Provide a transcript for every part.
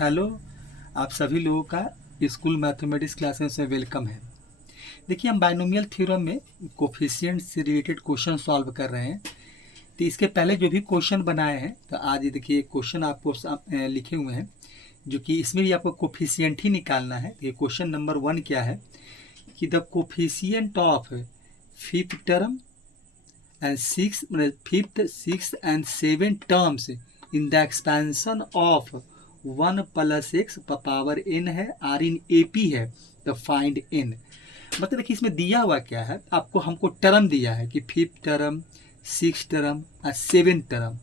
Hello, आप सभी लोगों का स्कूल मैथमेटिक्स क्लासेस में वेलकम है। देखिए, हम बाइनोमियल थ्योरम में कोफिशिएंट से रिलेटेड क्वेश्चन सॉल्व कर रहे हैं। तो इसके पहले जो भी क्वेश्चन बनाए हैं, तो आज ये देखिए क्वेश्चन आपको लिखे हुए हैं, जो कि इसमें भी आपको कोफिशिएंट ही निकालना है। तो ये क्वेश्चन नंबर 1 क्या है कि the coefficient of fifth term and fifth, six and seven terms in the expansion of 1 + x power n है, आर इन ए पी है, तो फाइंड n। मतलब देखिए इसमें दिया हुआ क्या है, आपको हमको टर्म दिया है कि फिफ्थ टर्म, सिक्स टर्म और सेवन टर्म,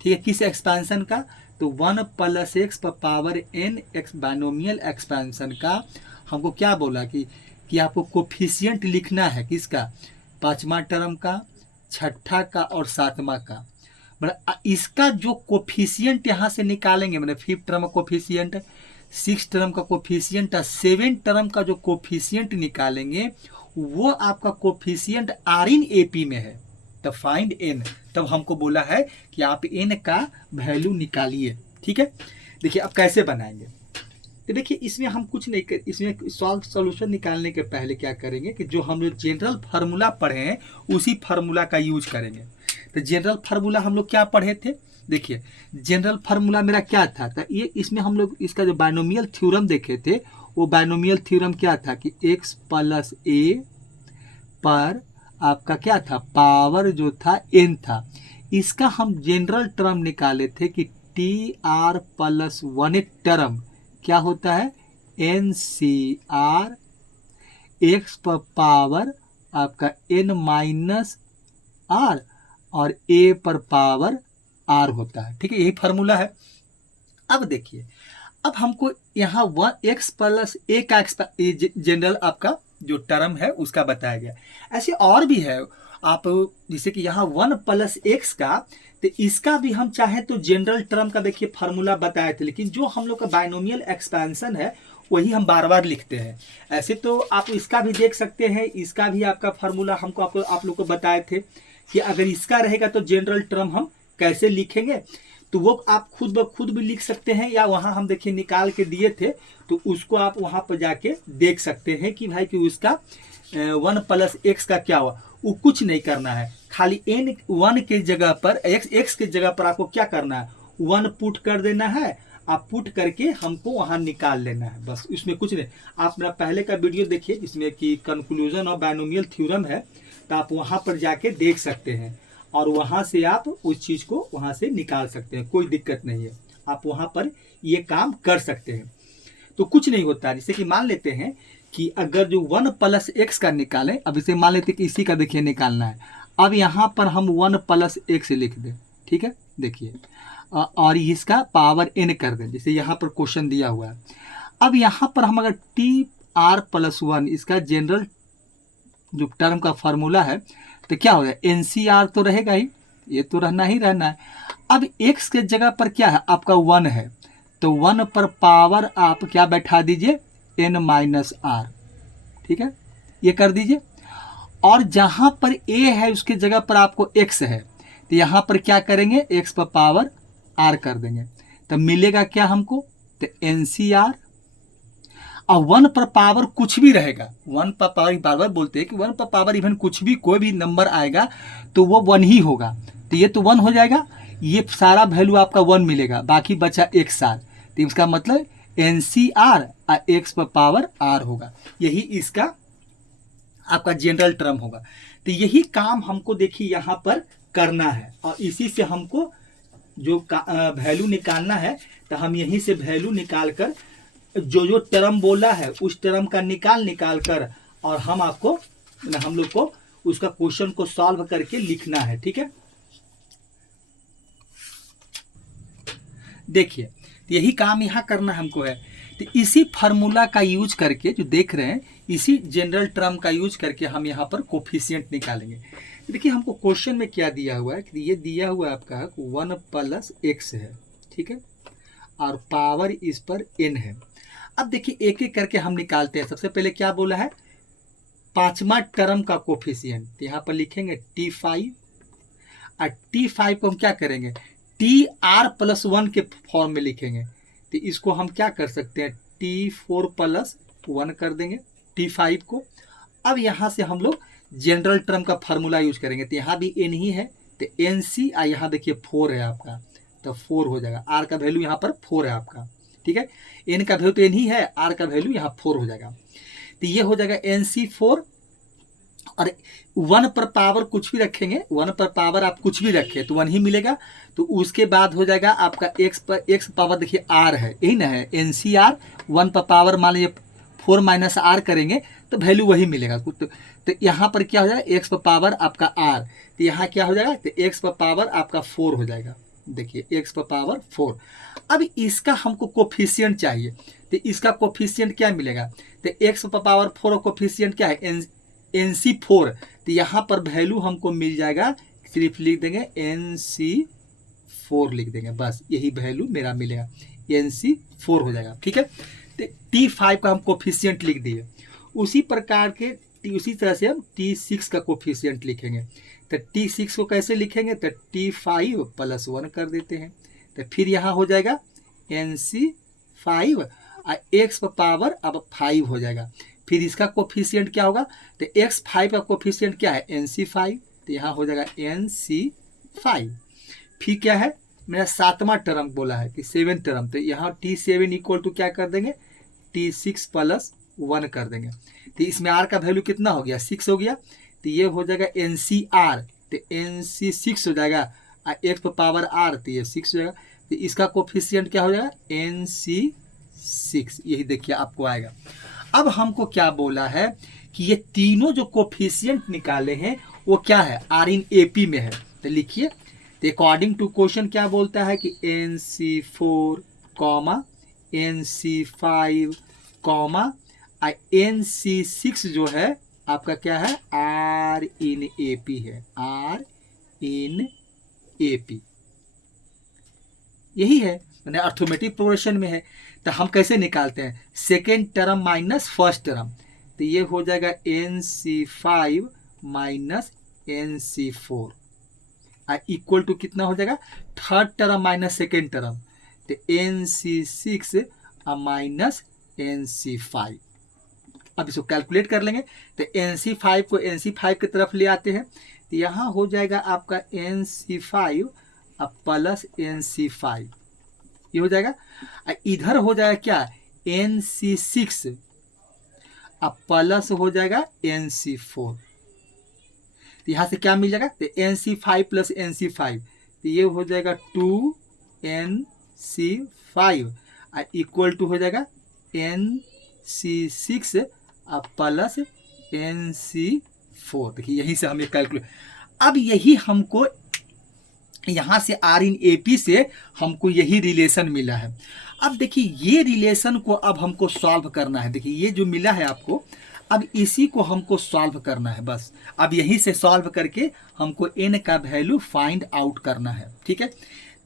ठीक है, किस एक्सपेंशन का, तो 1 + x power n x binomial expansion का हमको क्या बोला कि आपको कोफिशिएंट लिखना है, किसका, पांचवा टर्म का, छठा का और सातवां का। मतलब इसका जो कोफिशिएंट यहाँ से निकालेंगे, मतलब फिफ्थ टर्म का कोफिशिएंट, सिक्स टर्म का कोफिशिएंट और सेवन टर्म का जो कोफिशिएंट निकालेंगे, वो आपका coefficient are in A P में है, तो फाइंड एन। तब हमको बोला है कि आप एन का वैल्यू निकालिए। ठीक है, देखिए अब कैसे बनाएंगे। तो देखिए इसमें हम कुछ नहीं कर, इसमें सॉल्यूशन निकालने के पहले क्या करेंगे कि जो हम लोग जनरल फार्मूला पढ़े हैं उसी फार्मूला का यूज करेंगे। तो जनरल फार्मूला हम लोग क्या पढ़े थे, देखिए जनरल फार्मूला मेरा क्या था, तो ये इसमें हम लोग इसका जो बाइनोमियल थ्योरम देखे थे, वो बाइनोमियल थ्योरम क्या था कि x + a पर आपका क्या था, पावर जो था n था। इसका हम जनरल टर्म निकाले थे कि tr+1 टर्म क्या होता है, NCR x पर पावर आपका n-r और a पर पावर r होता है। ठीक है, यही फार्मूला है। अब देखिए, अब हमको यहाँ x + a का जनरल आपका जो टर्म है उसका बताया गया। ऐसे और भी है, आप जैसे कि यहाँ 1 + x का, तो इसका भी हम चाहे तो जनरल टर्म का देखिए फार्मूला बताए थे, लेकिन जो हम लोग का बाइनोमियल एक्सपेंशन है वही हम बार बार लिखते हैं। ऐसे तो आप इसका भी देख सकते हैं, इसका भी आपका फार्मूला हमको आप लोग को बताए थे कि अगर इसका रहेगा तो जनरल टर्म हम कैसे लिखेंगे, तो वो आप खुद ब खुद भी लिख सकते हैं, या वहाँ हम देखिए निकाल के दिए थे, तो उसको आप वहाँ पर जाके देख सकते हैं कि भाई कि उसका 1 + x का क्या हुआ। वो कुछ नहीं करना है, खाली n 1 के जगह पर x के जगह पर आपको क्या करना है, 1 पुट कर देना है। आप पुट करके हमको वहाँ निकाल लेना है, बस इसमें कुछ नहीं। आप मेरा पहले का वीडियो देखिए जिसमें कि कंक्लूजन ऑफ बाइनोमियल थ्योरम है, तो आप वहाँ पर जाके देख सकते हैं और वहाँ से आप उस चीज़ को वहाँ से निकाल सकते हैं, कोई दिक्कत नहीं है। आप वहाँ पर ये काम कर सकते हैं, तो कुछ नहीं होता। जैसे कि मान लेते हैं कि अगर जो 1 + x का निकालें, अब इसे मान लेते हैं कि इसी का देखिए निकालना है। अब यहाँ पर हम 1 + x लिख दें, ठीक है, देखिए, और इसका पावर n कर दें, जैसे यहाँ पर क्वेश्चन दिया हुआ है। अब यहाँ पर हम अगर tr+1 इसका जनरल जो टर्म का फार्मूला है, तो क्या हो जाए, NCR तो रहेगा ही, ये तो रहना ही रहना है। अब x के जगह पर क्या है, आपका 1 है, तो 1 पर पावर आप क्या बैठा दीजिए, n-r, ठीक है, ये कर दीजिए। और जहां पर a है उसके जगह पर आपको x है, तो यहां पर क्या करेंगे, x पर पावर r कर देंगे, तो मिलेगा क्या हमको, तो NCR। और 1 पर पावर कुछ भी रहेगा, 1 पर पावर बार बार बोलते हैं कि 1 पर पावर इवन कुछ भी कोई भी नंबर आएगा तो वो 1 ही होगा, तो ये तो 1 हो जाएगा, ये सारा वैल्यू आपका 1 मिलेगा, बाकी बचा XR, तो इसका मतलब NCR और x पर पावर r होगा। यही इसका आपका जनरल टर्म होगा। तो यही काम हमको देखिए यहाँ पर करना है, और इसी से हमको जो वैल्यू निकालना है, तो हम यहीं से वैल्यू निकाल कर जो टर्म बोला है उस टर्म का निकाल कर, और हम लोग को उसका क्वेश्चन को सॉल्व करके लिखना है। ठीक है, देखिए यही काम यहाँ करना हमको है। तो इसी फार्मूला का यूज करके जो देख रहे हैं, इसी जनरल टर्म का यूज करके हम यहाँ पर कोफिशिएंट निकालेंगे। देखिए हमको क्वेश्चन में क्या दिया हुआ है कि ये दिया हुआ है आपका 1 + x है, ठीक है, और पावर इस पर n है। अब देखिए एक एक करके हम निकालते हैं। सबसे पहले क्या बोला है, पांचवा टर्म का कोफिशिएंट, यहाँ पर लिखेंगे T5, और T5 को हम क्या करेंगे, TR+1 के फॉर्म में लिखेंगे, तो इसको हम क्या कर सकते हैं, T4+1 कर देंगे T5 को। अब यहाँ से हम लोग जनरल टर्म का फार्मूला यूज करेंगे, तो यहाँ भी n ही है, तो NC यहाँ देखिए 4 है आपका, तो 4 हो जाएगा। R का वैल्यू यहाँ पर 4 है आपका, ठीक है। n का वैल्यू तो n ही है, R का वैल्यू यहाँ 4 हो जाएगा। तो ये हो जाएगा NC4, और 1 पर पावर कुछ भी रखेंगे, 1 पर पावर आप कुछ भी रखें तो 1 ही मिलेगा। तो उसके बाद हो जाएगा आपका x पावर देखिए r है, यही ना है NCR, 1 पर पावर मान लीजिए 4 - r करेंगे तो वैल्यू वही मिलेगा। तो यहाँ पर क्या हो जाएगा, x पर पावर आपका r, तो यहाँ क्या हो जाएगा, तो x पर पावर आपका 4 हो जाएगा। देखिए x पर पावर 4। अब इसका हमको कोफिशिएंट चाहिए, तो इसका कोफिशिएंट क्या मिलेगा, तो x पर पावर 4 और कोफिशिएंट क्या है NC4, तो यहाँ पर वैल्यू हमको मिल जाएगा, सिर्फ लिख देंगे NC4 लिख देंगे, बस यही वैल्यू मेरा मिलेगा, NC4 हो जाएगा, ठीक है। तो T5 का हम कोफिशिएंट लिख दिए। उसी प्रकार के उसी तरह से हम T6 का कोफिशिएंट लिखेंगे। तो T6 को कैसे लिखेंगे, तो T5+1 कर देते हैं, तो फिर यहाँ हो जाएगा NC5 और x पर पावर अब 5 हो जाएगा। फिर इसका कोफिशिएंट क्या होगा, तो x5 का कोफिशिएंट क्या है NC5, तो यहाँ हो जाएगा NC5। फिर क्या है, मेरा 7वां टर्म बोला है कि 7th टर्म, तो यहाँ T7 इक्वल टू क्या कर देंगे, T6+1 कर देंगे। तो इसमें r का वैल्यू कितना हो गया, 6 हो गया, तो ये हो जाएगा NCR, तो NC6 हो जाएगा, और x पर पावर r, तो ये 6 हो जाएगा। तो इसका कोफिशिएंट क्या हो जाएगा NC6, यही देखिए आपको आएगा। अब हमको क्या बोला है कि ये तीनों जो कोफिशिएंट निकाले हैं वो क्या है, आर इन AP में है। तो लिखिए, तो अकॉर्डिंग टू क्वेश्चन क्या बोलता है कि NC4, NC5, NC6 जो है आपका क्या है, R in AP है, R in AP यही है, मैंने अर्थमेटिक प्रोग्रेशन में है। तो हम कैसे निकालते हैं, second term minus first term, तो ये हो जाएगा NC5 - NC4 इक्वल टू कितना हो जाएगा, third term minus second term, तो NC6 माइनस NC5। अब इसको कैलकुलेट कर लेंगे, तो NC5 को NC5 की तरफ ले आते हैं, तो यहाँ हो जाएगा आपका NC5 प्लस NC5, ये हो जाएगा। इधर हो जाएगा क्या, NC6 प्लस हो जाएगा NC4, तो यहाँ से क्या मिल जाएगा, तो NC5 + NC5, तो ये हो जाएगा 2NC5 इक्वल टू हो जाएगा NC6 प्लस NC4। देखिए यहीं से हम ये कैलकुलेट, अब यही हमको यहाँ से R in AP से हमको यही रिलेशन मिला है। अब देखिए ये रिलेशन को अब हमको सॉल्व करना है। देखिए ये जो मिला है आपको, अब इसी को हमको सॉल्व करना है बस। अब यहीं से सॉल्व करके हमको n का वैल्यू फाइंड आउट करना है, ठीक है।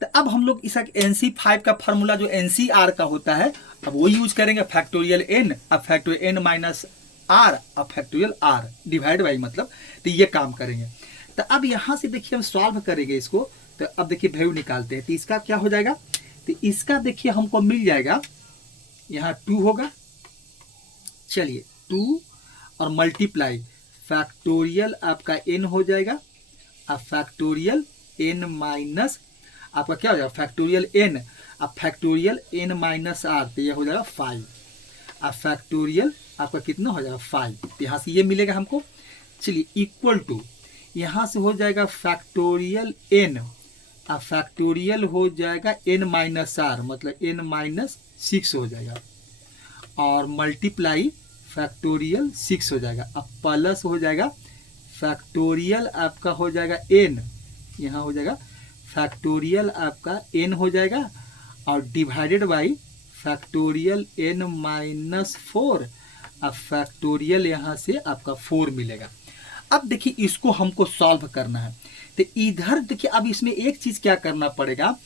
तो अब हम लोग इस NC5 का फार्मूला जो NCR का होता है, अब वो यूज करेंगे, फैक्टोरियल n अब फैक्टोरियल n माइनस r अब फैक्टोरियल r डिवाइड बाई, मतलब तो ये काम करेंगे। तो अब यहाँ से देखिए हम सॉल्व करेंगे इसको, तो अब देखिए वैल्यू निकालते हैं, तो इसका क्या हो जाएगा, तो इसका देखिए हमको मिल जाएगा, यहाँ 2 होगा, चलिए 2 और मल्टीप्लाई फैक्टोरियल आपका n हो जाएगा, अब फैक्टोरियल n माइनस आपका क्या हो जाएगा, फैक्टोरियल n अब फैक्टोरियल n माइनस r, तो ये हो जाएगा 5, अब फैक्टोरियल आपका कितना हो जाएगा 5, तो यहाँ से ये मिलेगा हमको। चलिए इक्वल टू यहाँ से हो जाएगा फैक्टोरियल n, अब फैक्टोरियल हो जाएगा n माइनस r, मतलब n माइनस 6 हो जाएगा, और मल्टीप्लाई फैक्टोरियल 6 हो जाएगा, अब प्लस हो जाएगा फैक्टोरियल आपका हो जाएगा n, यहाँ हो जाएगा फैक्टोरियल आपका n हो जाएगा, और divided by factorial n minus 4, अब फैक्टोरियल यहाँ से आपका 4 मिलेगा। अब देखिए इसको हमको सॉल्व करना है, तो इधर देखिए अब इसमें एक चीज क्या करना पड़ेगा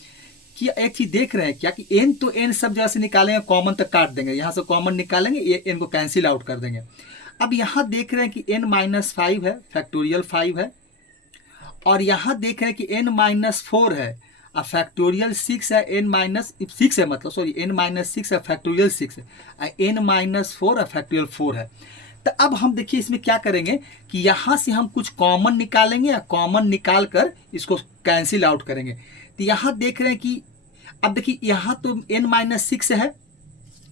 कि एक चीज देख रहे हैं क्या कि n तो n सब जगह से निकालेंगे, कॉमन तक काट देंगे, यहाँ से कॉमन निकालेंगे, ये n को कैंसिल आउट कर देंगे। अब यहाँ देख रहे हैं कि n माइनस 5 है, फैक्टोरियल 5 है, और यहाँ देख रहे हैं कि n माइनस 4 है, फैक्टोरियल 6 है, n माइनस 6 है, मतलब सॉरी n माइनस 6 है, फैक्टोरियल 6 है, n माइनस 4 है, फैक्टोरियल 4 है। तो अब हम देखिए इसमें क्या करेंगे कि यहाँ से हम कुछ कॉमन निकालेंगे या कॉमन निकाल कर इसको कैंसिल आउट करेंगे। तो यहाँ देख रहे हैं कि अब देखिए यहाँ तो n माइनस 6 है,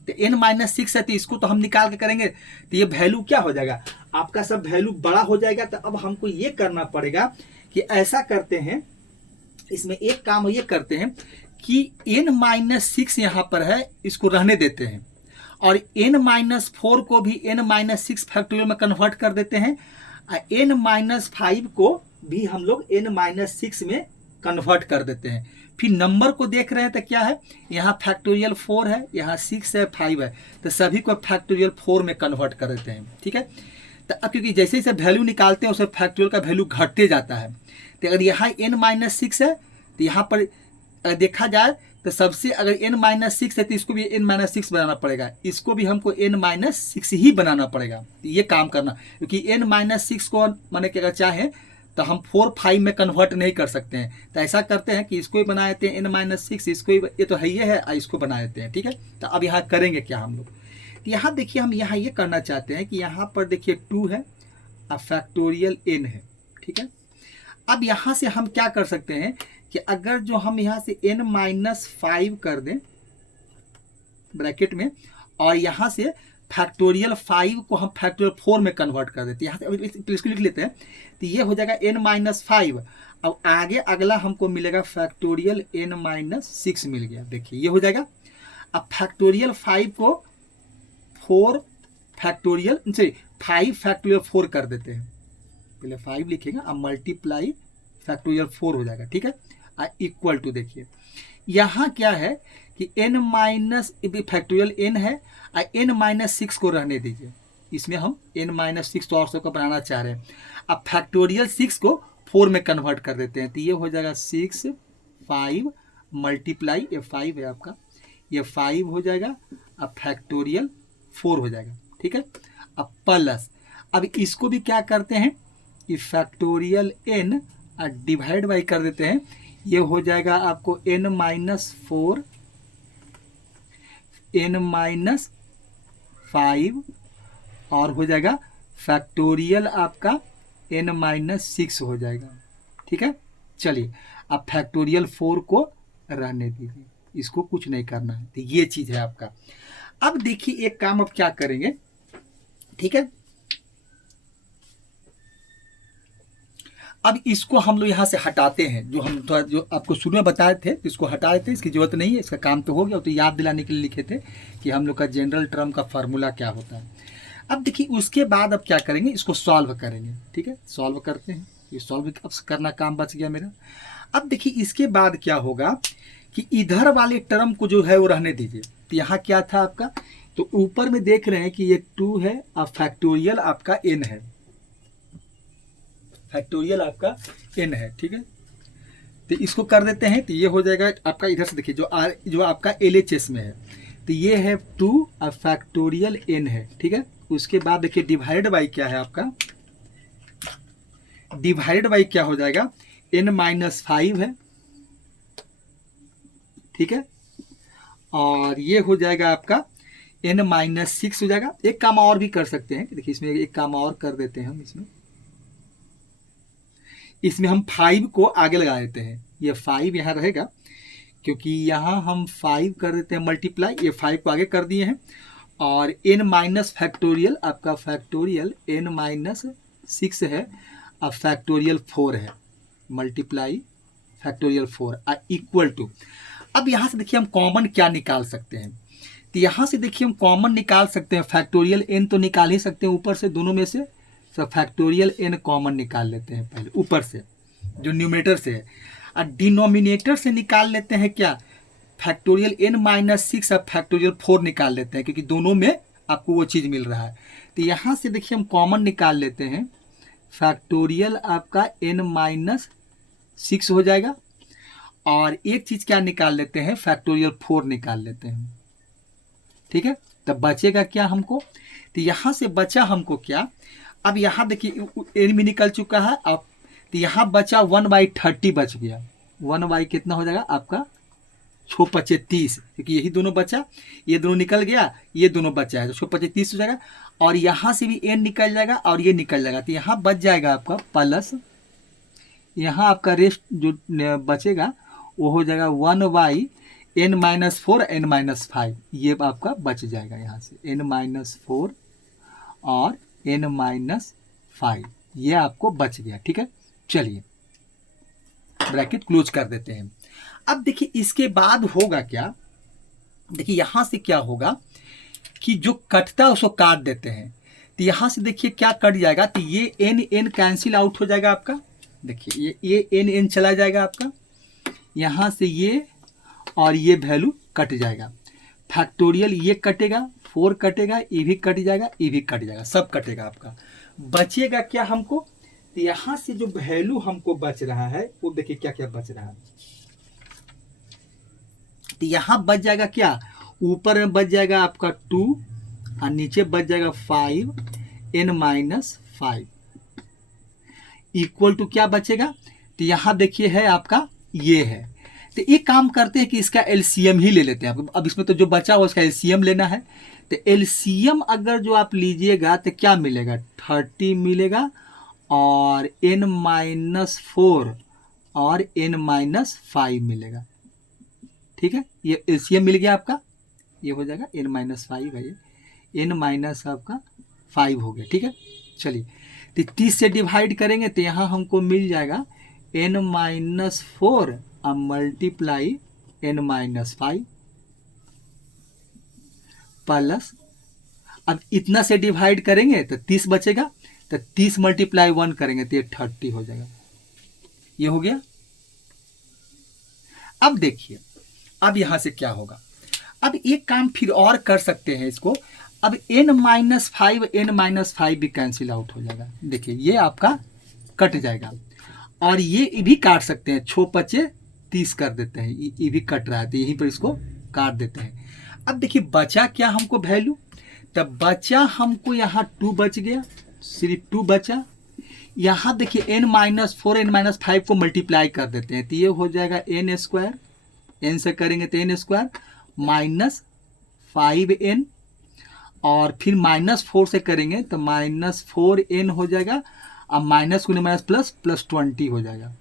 तो n माइनस 6 है, तो इसको तो हम निकाल के करेंगे तो ये वैल्यू क्या हो जाएगा, आपका सब वैल्यू बड़ा हो जाएगा। तो अब हमको ये करना पड़ेगा कि ऐसा करते हैं, इसमें एक काम ये करते हैं कि n माइनस 6 यहाँ पर है, इसको रहने देते हैं, और n माइनस 4 को भी n माइनस 6 फैक्टोरियल में कन्वर्ट कर देते हैं, n माइनस 5 को भी हम लोग n माइनस 6 में कन्वर्ट कर देते हैं। फिर नंबर को देख रहे हैं तो क्या है, यहाँ फैक्टोरियल 4 है, यहाँ 6 है, 5 है, तो सभी को फैक्टोरियल 4 में कन्वर्ट कर देते हैं। ठीक है, तो अब क्योंकि जैसे जैसे वैल्यू निकालते हैं उसे फैक्टोरियल का वैल्यू घटते जाता है। तो अगर यहाँ n माइनस 6 है तो यहाँ पर देखा जाए तो सबसे अगर n माइनस 6 है तो इसको भी n माइनस 6 बनाना पड़ेगा, इसको भी हमको n माइनस 6 ही बनाना पड़ेगा। तो ये काम करना, क्योंकि n माइनस 6 को माने कि अगर चाहें तो हम 4 5 में कन्वर्ट नहीं कर सकते हैं। तो ऐसा करते हैं कि इसको ही बना देते हैं n माइनस 6, इसको ही, ये तो है ही है, इसको बना देते हैं। ठीक है, तो अब यहाँ करेंगे क्या हम लोग, तो यहाँ देखिए हम यहाँ ये करना चाहते हैं कि यहाँ पर देखिए 2 है और फैक्टोरियल n है। ठीक है, अब यहाँ से हम क्या कर सकते हैं कि अगर जो हम यहाँ से n माइनस 5 कर दें ब्रैकेट में, और यहाँ से फैक्टोरियल 5 को हम फैक्टोरियल 4 में कन्वर्ट कर देते हैं, यहाँ से इसको लिख लेते हैं, तो ये हो जाएगा n माइनस 5। अब आगे अगला हमको मिलेगा फैक्टोरियल n माइनस 6 मिल गया, देखिए ये हो जाएगा। अब फैक्टोरियल 5 को 4 फैक्टोरियल से 5 फैक्टोरियल 4 कर देते हैं, पहले 5 लिखेंगे, अब मल्टीप्लाई फैक्टोरियल 4 हो जाएगा। ठीक है, इक्वल टू, देखिए यहाँ क्या है कि n माइनस फैक्टोरियल n है, n माइनस 6 को रहने दीजिए, इसमें हम n माइनस 6 तो और सबको बनाना चाह रहे हैं। अब फैक्टोरियल 6 को 4 में कन्वर्ट कर देते हैं, तो ये हो जाएगा 6 5 मल्टीप्लाई, ये 5 है आपका, ये 5 हो जाएगा, अब फैक्टोरियल 4 हो जाएगा। ठीक है, अब प्लस, अब इसको भी क्या करते हैं कि फैक्टोरियल n डिवाइड बाई कर देते हैं, ये हो जाएगा आपको n माइनस 4 n माइनस 5 और हो जाएगा फैक्टोरियल आपका n माइनस 6 हो जाएगा। ठीक है, चलिए अब फैक्टोरियल 4 को रहने दीजिए, इसको कुछ नहीं करना है, तो ये चीज है आपका। अब देखिए एक काम अब क्या करेंगे, ठीक है, अब इसको हम लोग यहाँ से हटाते हैं, जो हम जो आपको शुरू में बताए थे इसको हटा देते हैं, इसकी जरूरत नहीं है, इसका काम तो हो गया। तो याद दिलाने के लिए लिखे थे कि हम लोग का जनरल टर्म का फार्मूला क्या होता है। अब देखिए उसके बाद अब क्या करेंगे, इसको सॉल्व करेंगे। ठीक है, सॉल्व करते हैं, ये सॉल्व अब करना काम बच गया मेरा। अब देखिए इसके बाद क्या होगा कि इधर वाले टर्म को जो है वो रहने दीजिए। तो यहाँ क्या था आपका, तो ऊपर में देख रहे हैं कि ये 2 है और फैक्टोरियल आपका n है, फैक्टोरियल आपका n है। ठीक है, तो इसको कर देते हैं, तो ये हो जाएगा आपका, इधर से देखिए जो आपका LHS में है, तो ये है 2 और फैक्टोरियल n है। ठीक है, उसके बाद देखिए डिवाइड बाई क्या है आपका, डिवाइड बाई क्या हो जाएगा, n माइनस 5 है। ठीक है, और ये हो जाएगा आपका n माइनस 6 हो जाएगा। एक काम और भी कर सकते हैं, देखिए इसमें एक काम और कर देते हैं हम, इसमें हम 5 को आगे लगा देते हैं, ये 5 यहाँ रहेगा, क्योंकि यहाँ हम 5 कर देते हैं मल्टीप्लाई, ये 5 को आगे कर दिए हैं, और n माइनस फैक्टोरियल आपका फैक्टोरियल n माइनस 6 है और फैक्टोरियल 4 है, मल्टीप्लाई फैक्टोरियल 4 इक्वल टू। अब यहाँ से देखिए हम कॉमन क्या निकाल सकते हैं, तो यहाँ से देखिए हम कॉमन निकाल सकते हैं, फैक्टोरियल n तो निकाल ही सकते हैं ऊपर से, दोनों में से सब फैक्टोरियल n कॉमन निकाल लेते हैं पहले ऊपर से, जो न्यूमरेटर से है, और डिनोमिनेटर से निकाल लेते हैं क्या, फैक्टोरियल n माइनस 6 और फैक्टोरियल 4 निकाल लेते हैं, क्योंकि दोनों में आपको वो चीज़ मिल रहा है। तो यहाँ से देखिए हम कॉमन निकाल लेते हैं, फैक्टोरियल आपका n माइनस 6 हो जाएगा, और एक चीज़ क्या निकाल लेते हैं, फैक्टोरियल 4 निकाल लेते हैं। ठीक है, तब बचेगा क्या हमको, तो यहाँ से बचा हमको क्या, अब यहाँ देखिए n भी निकल चुका है, अब तो यहाँ बचा 1/30 बच गया, 1y कितना हो जाएगा आपका 6 पचे 30, क्योंकि यही दोनों बचा, ये दोनों निकल गया, ये दोनों बचा है, तो 6 पचे 30 हो जाएगा। और यहाँ से भी n निकल जाएगा और ये निकल जाएगा, तो यहाँ बच जाएगा आपका प्लस, यहाँ आपका रेस्ट जो बचेगा वो हो जाएगा 1y n-4 n-5, ये आपका बच जाएगा यहाँ से n-4 और n-5, ये आपको बच गया। ठीक है, चलिए ब्रैकेट क्लोज कर देते हैं। अब देखिए इसके बाद होगा क्या, देखिए यहां से क्या होगा कि जो कटता है उसको काट देते हैं, तो यहां से देखिए क्या कट जाएगा, तो ये n कैंसिल आउट हो जाएगा आपका, देखिए ये n चला जाएगा आपका, यहां से ये और ये वैल्यू कट जाएगा, फैक्टोरियल ये कटेगा, 4 कटेगा, ये भी कट जाएगा, ये भी कट जाएगा, सब कटेगा आपका। बचेगा क्या हमको, तो यहां से जो वैल्यू हमको बच रहा है वो देखिए क्या क्या बच रहा है, तो यहां बच जाएगा क्या, ऊपर में बच जाएगा आपका 2 और नीचे बच जाएगा 5 n-5 इक्वल टू क्या बचेगा, तो यहां देखिए है आपका ये है, तो एक काम करते हैं कि इसका एलसीएम ही ले लेते हैं। अब इसमें तो जो बचा हुआ उसका एलसीएम लेना है, तो एलसीएम अगर जो आप लीजिएगा तो क्या मिलेगा, 30 मिलेगा और n-4 और n-5 मिलेगा। ठीक है, ये एलसीएम मिल गया आपका, ये हो जाएगा n-5 है, ये n- आपका 5 हो गया। ठीक है, चलिए तो 30 से डिवाइड करेंगे तो यहाँ हमको मिल जाएगा n-4 और मल्टीप्लाई n-5 प्लस, अब इतना से डिवाइड करेंगे तो 30 बचेगा, तो 30 मल्टीप्लाई 1 करेंगे तो ये 30 हो जाएगा, ये हो गया। अब देखिए अब यहां से क्या होगा, अब एक काम फिर और कर सकते हैं इसको, अब n-5 भी कैंसिल आउट हो जाएगा, देखिए ये आपका कट जाएगा और ये भी काट सकते हैं, 6 पचे 30 कर देते हैं, ये भी कट रहा है तो यहीं पर इसको काट देते हैं। अब देखिए बचा क्या हमको वैल्यू, तब बचा हमको यहाँ 2 बच गया, सिर्फ 2 बचा, यहाँ देखिए n-4 n-5 को मल्टीप्लाई कर देते हैं तो ये हो जाएगा n², n से करेंगे तो n² माइनस 5n और फिर -4 से करेंगे तो -4n हो जाएगा, अब माइनस को माइनस प्लस 20 हो जाएगा,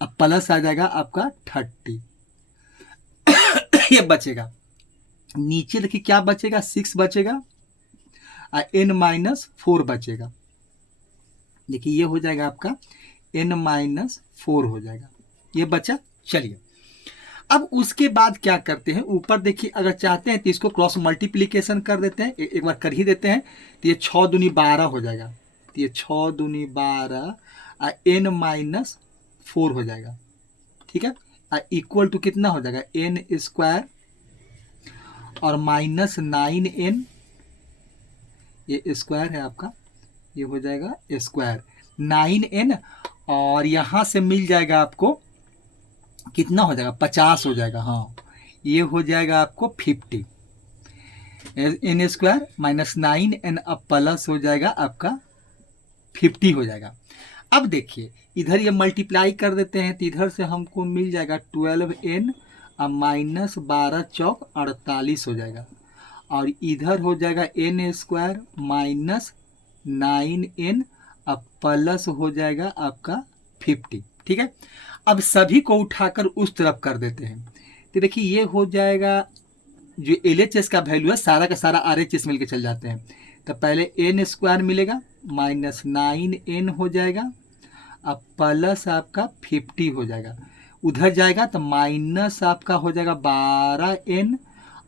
अब प्लस आ जाएगा आपका 30 ये बचेगा, नीचे देखिए क्या बचेगा, 6 बचेगा और n-4 बचेगा, देखिए ये हो जाएगा आपका n-4 हो जाएगा, ये बचा। चलिए अब उसके बाद क्या करते हैं, ऊपर देखिए अगर चाहते हैं तो इसको क्रॉस मल्टीप्लिकेशन कर देते हैं, एक बार कर ही देते हैं, तो ये 6 दूनी 12 हो जाएगा, तो ये 6 दूनी 12 और n-4 हो जाएगा। ठीक है, इक्वल टू कितना हो जाएगा, n² और -9n, ये स्क्वायर है आपका, ये हो जाएगा स्क्वायर 9n और यहाँ से मिल जाएगा आपको कितना हो जाएगा, 50 हो जाएगा, हाँ ये हो जाएगा आपको 50, n² -9n अब प्लस हो जाएगा आपका 50 हो जाएगा। अब देखिए इधर ये मल्टीप्लाई कर देते हैं तो इधर से हमको मिल जाएगा 12n अब -12 चौक 48 हो जाएगा और इधर हो जाएगा n² -9n अब प्लस हो जाएगा आपका 50। ठीक है, अब सभी को उठाकर उस तरफ कर देते हैं तो देखिए ये हो जाएगा, जो LHS का वैल्यू है सारा का सारा RHS मिलके चल जाते हैं, तो पहले n² मिलेगा -9n हो जाएगा, अब प्लस आपका 50 हो जाएगा, उधर जाएगा तो माइनस आपका हो जाएगा 12n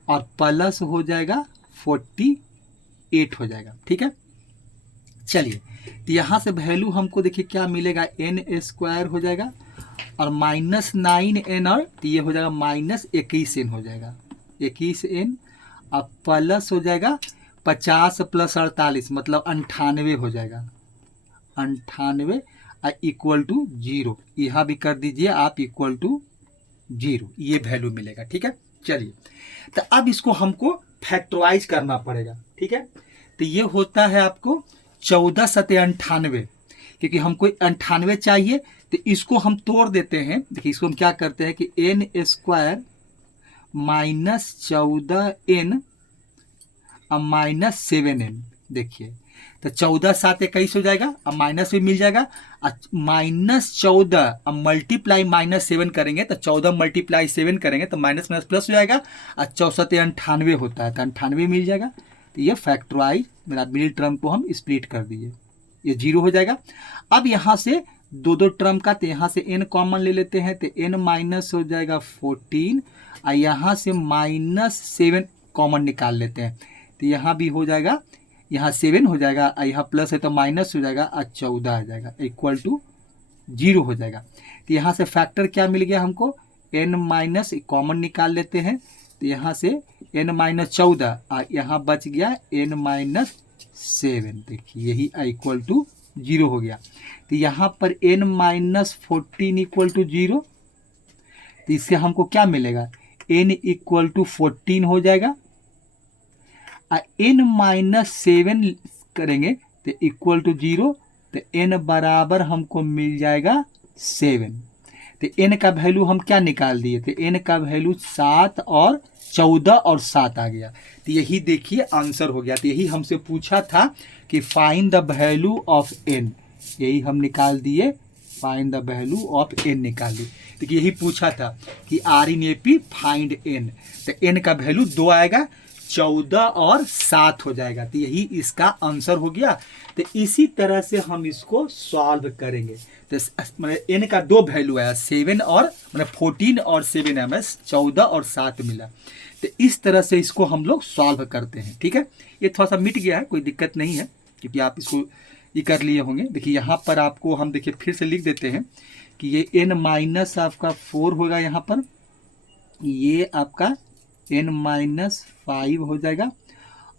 और प्लस हो जाएगा 48 हो जाएगा। ठीक है, चलिए तो यहाँ से वैल्यू हमको देखिए क्या मिलेगा, n² हो जाएगा और -9n और ये हो जाएगा -21n हो जाएगा, 21n अब प्लस हो जाएगा 50 + 48 मतलब 98 हो जाएगा, 98 इक्वल टू 0, यहाँ भी कर दीजिए आप इक्वल टू 0, ये वैल्यू मिलेगा। ठीक है, चलिए तो अब इसको हमको फैक्टराइज करना पड़ेगा। ठीक है, तो ये होता है आपको 14 × 98, क्योंकि हमको 98 चाहिए तो इसको हम तोड़ देते हैं। देखिए इसको हम क्या करते हैं कि एन स्क्वायर माइनस 14n अब माइनस 7n। देखिए तो 14 7 21 हो जाएगा, अब माइनस भी मिल जाएगा। माइनस 14 अब मल्टीप्लाई माइनस 7 करेंगे तो 14 मल्टीप्लाई 7 करेंगे तो माइनस माइनस प्लस हो जाएगा, और 64 98 होता है तो 98 मिल जाएगा। तो ये फैक्टराइज मेरा मिडिल टर्म को हम स्प्लिट कर दिए, ये 0 हो जाएगा। अब यहाँ से दो दो टर्म का, तो यहाँ से n कॉमन ले लेते हैं तो n माइनस हो जाएगा 14, और यहाँ से माइनस 7 कॉमन निकाल लेते हैं तो यहाँ भी हो जाएगा, यहाँ 7 हो जाएगा और यहाँ प्लस है तो माइनस हो जाएगा और 14 आ जाएगा इक्वल टू 0 हो जाएगा। तो यहाँ से फैक्टर क्या मिल गया हमको, n माइनस कॉमन निकाल लेते हैं तो यहाँ से n माइनस 14 और यहाँ बच गया n माइनस 7। देखिए यही इक्वल टू 0 हो गया। तो यहाँ पर n माइनस 14 इक्वल टू 0, तो इससे हमको क्या मिलेगा, n इक्वल टू 14 हो जाएगा, और n माइनस 7 करेंगे तो इक्वल टू 0, तो n बराबर हमको मिल जाएगा 7। तो n का वैल्यू हम क्या निकाल दिए थे, n का वैल्यू 7 और 14 और 7 आ गया। तो यही देखिए आंसर हो गया। तो यही हमसे पूछा था कि find the value of n, यही हम निकाल दिए, find the value of n निकाल दी। तो यही पूछा था कि are in A P find n, तो n का वैल्यू 2 आएगा, 14 और 7 हो जाएगा। तो यही इसका आंसर हो गया। तो इसी तरह से हम इसको सॉल्व करेंगे। तो n का 2 वैल्यू आया, 7 और 14 और 7 हमें 14 और 7 मिला। तो इस तरह से इसको हम लोग सॉल्व करते हैं। ठीक है, ये थोड़ा सा मिट गया है, कोई दिक्कत नहीं है क्योंकि आप इसको ये कर लिए होंगे। देखिए यहाँ पर आपको हम देखिए फिर से लिख देते हैं कि ये n माइनस आपका 4 होगा, यहाँ पर ये आपका n माइनस 5 हो जाएगा,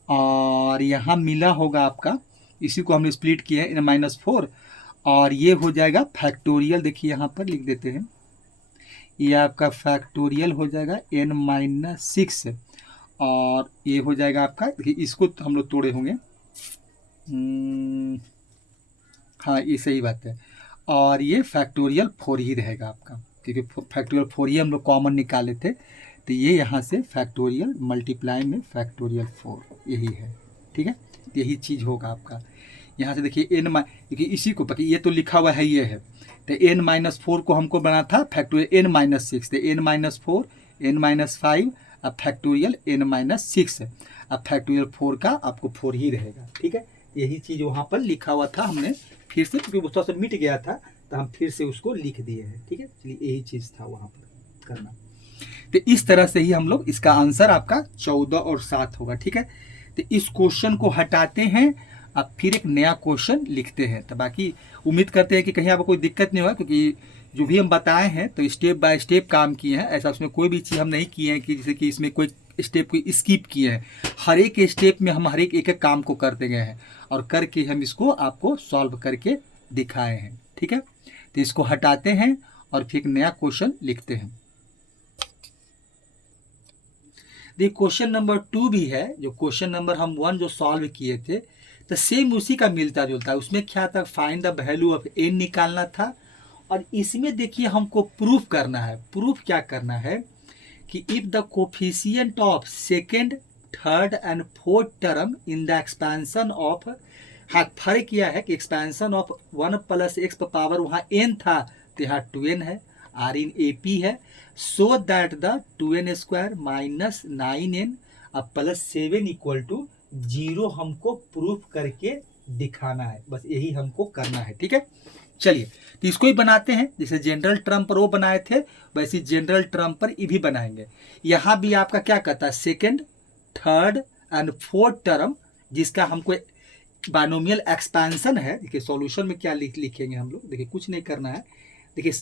और यहाँ मिला होगा आपका, इसी को हमने स्प्लिट किया है n माइनस 4, और ये हो जाएगा फैक्टोरियल। देखिए यहाँ पर लिख देते हैं, ये आपका फैक्टोरियल हो जाएगा n माइनस 6, और ये हो जाएगा आपका, देखिए इसको तो हम लोग तोड़े होंगे, हाँ ये सही बात है, और ये फैक्टोरियल 4 ही रहेगा आपका, क्योंकि फैक्टोरियल 4 ही हम लोग कॉमन निकाले थे। तो ये यहाँ से फैक्टोरियल मल्टीप्लाई में फैक्टोरियल 4 यही है। ठीक है, यही चीज़ होगा आपका। यहाँ से देखिए देखिए इसी को ये तो लिखा हुआ है, ये है, तो n माइनस 4 को हमको बना था फैक्टोरियल n माइनस 6, तो n माइनस 4 n माइनस 5 अब फैक्टोरियल n माइनस 6, अब फैक्टोरियल 4 का आपको 4 ही रहेगा। ठीक है, यही चीज़ वहाँ पर लिखा हुआ था, हमने फिर से क्योंकि थोड़ा सा मिट गया था तो हम फिर से उसको लिख दिए हैं। ठीक है, चलिए यही चीज़ था वहाँ पर करना। तो इस तरह से ही हम लोग, इसका आंसर आपका 14 और 7 होगा। ठीक है, तो इस क्वेश्चन को हटाते हैं, अब फिर एक नया क्वेश्चन लिखते हैं। तो बाकी उम्मीद करते हैं कि कहीं आपको कोई दिक्कत नहीं होगा, क्योंकि जो भी हम बताए हैं तो स्टेप बाय स्टेप काम किए हैं, ऐसा उसमें कोई भी चीज़ हम नहीं किए हैं कि जैसे कि इसमें कोई स्टेप को स्किप किए हैं। हर एक स्टेप में हम हर एक एक काम को करते गए हैं और करके हम इसको आपको सॉल्व करके दिखाए हैं। ठीक है, तो इसको हटाते हैं और फिर एक नया क्वेश्चन लिखते हैं। देखिए क्वेश्चन नंबर 2 भी है, जो क्वेश्चन नंबर हम 1 जो सॉल्व किए थे तो सेम उसी का मिलता जुलता है। उसमें क्या था, find the value of n निकालना था, और इसमें देखिए हमको प्रूफ करना है। प्रूफ क्या करना है कि if the coefficient of second third and fourth term in the expansion of, हाँ फर्क किया है कि expansion of 1 plus x power वहाँ n था तो यहाँ 2n है, आर इन ए पी है, so that the 2n square minus 9n अब प्लस 7 इक्वल टू 0 हमको प्रूफ करके दिखाना है। बस यही हमको करना है। ठीक है, चलिए तो इसको ही बनाते हैं, जैसे जनरल टर्म पर वो बनाए थे वैसे जनरल टर्म पर ये भी बनाएंगे। यहाँ भी आपका क्या कहता है, second third and fourth term जिसका हमको बाइनोमियल एक्सपेंशन है। देखिए सॉल्यूशन में क्या लिखेंगे हम लोग, देखिए कुछ नहीं करना है। देखिए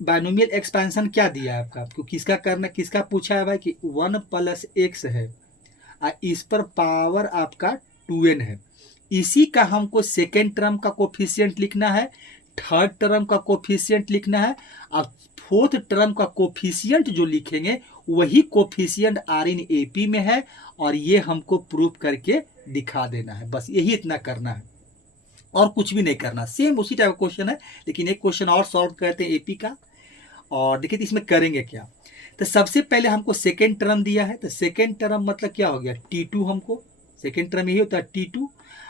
बाइनोमियल एक्सपेंशन क्या दिया है आपका, आपको किसका करना, किसका पूछा है भाई कि 1 प्लस एक्स है, इस पर पावर आपका 2n है। इसी का हमको सेकेंड टर्म का कोफिशिएंट लिखना है, थर्ड टर्म का कोफिशिएंट लिखना है, और फोर्थ टर्म का कोफिशिएंट जो लिखेंगे वही coefficient are in A P में है, और ये हमको प्रूफ करके दिखा देना है। बस यही इतना करना है। और कुछ भी नहीं करना। सेम उसी टाइप का क्वेश्चन है, लेकिन एक क्वेश्चन और सॉल्व करते हैं एपी का। और देखिए तो इसमें करेंगे क्या। तो सबसे पहले हमको सेकेंड टर्म दिया है, तो सेकेंड टर्म मतलब क्या हो गया, T2 हमको सेकेंड टर्म यही होता है T2।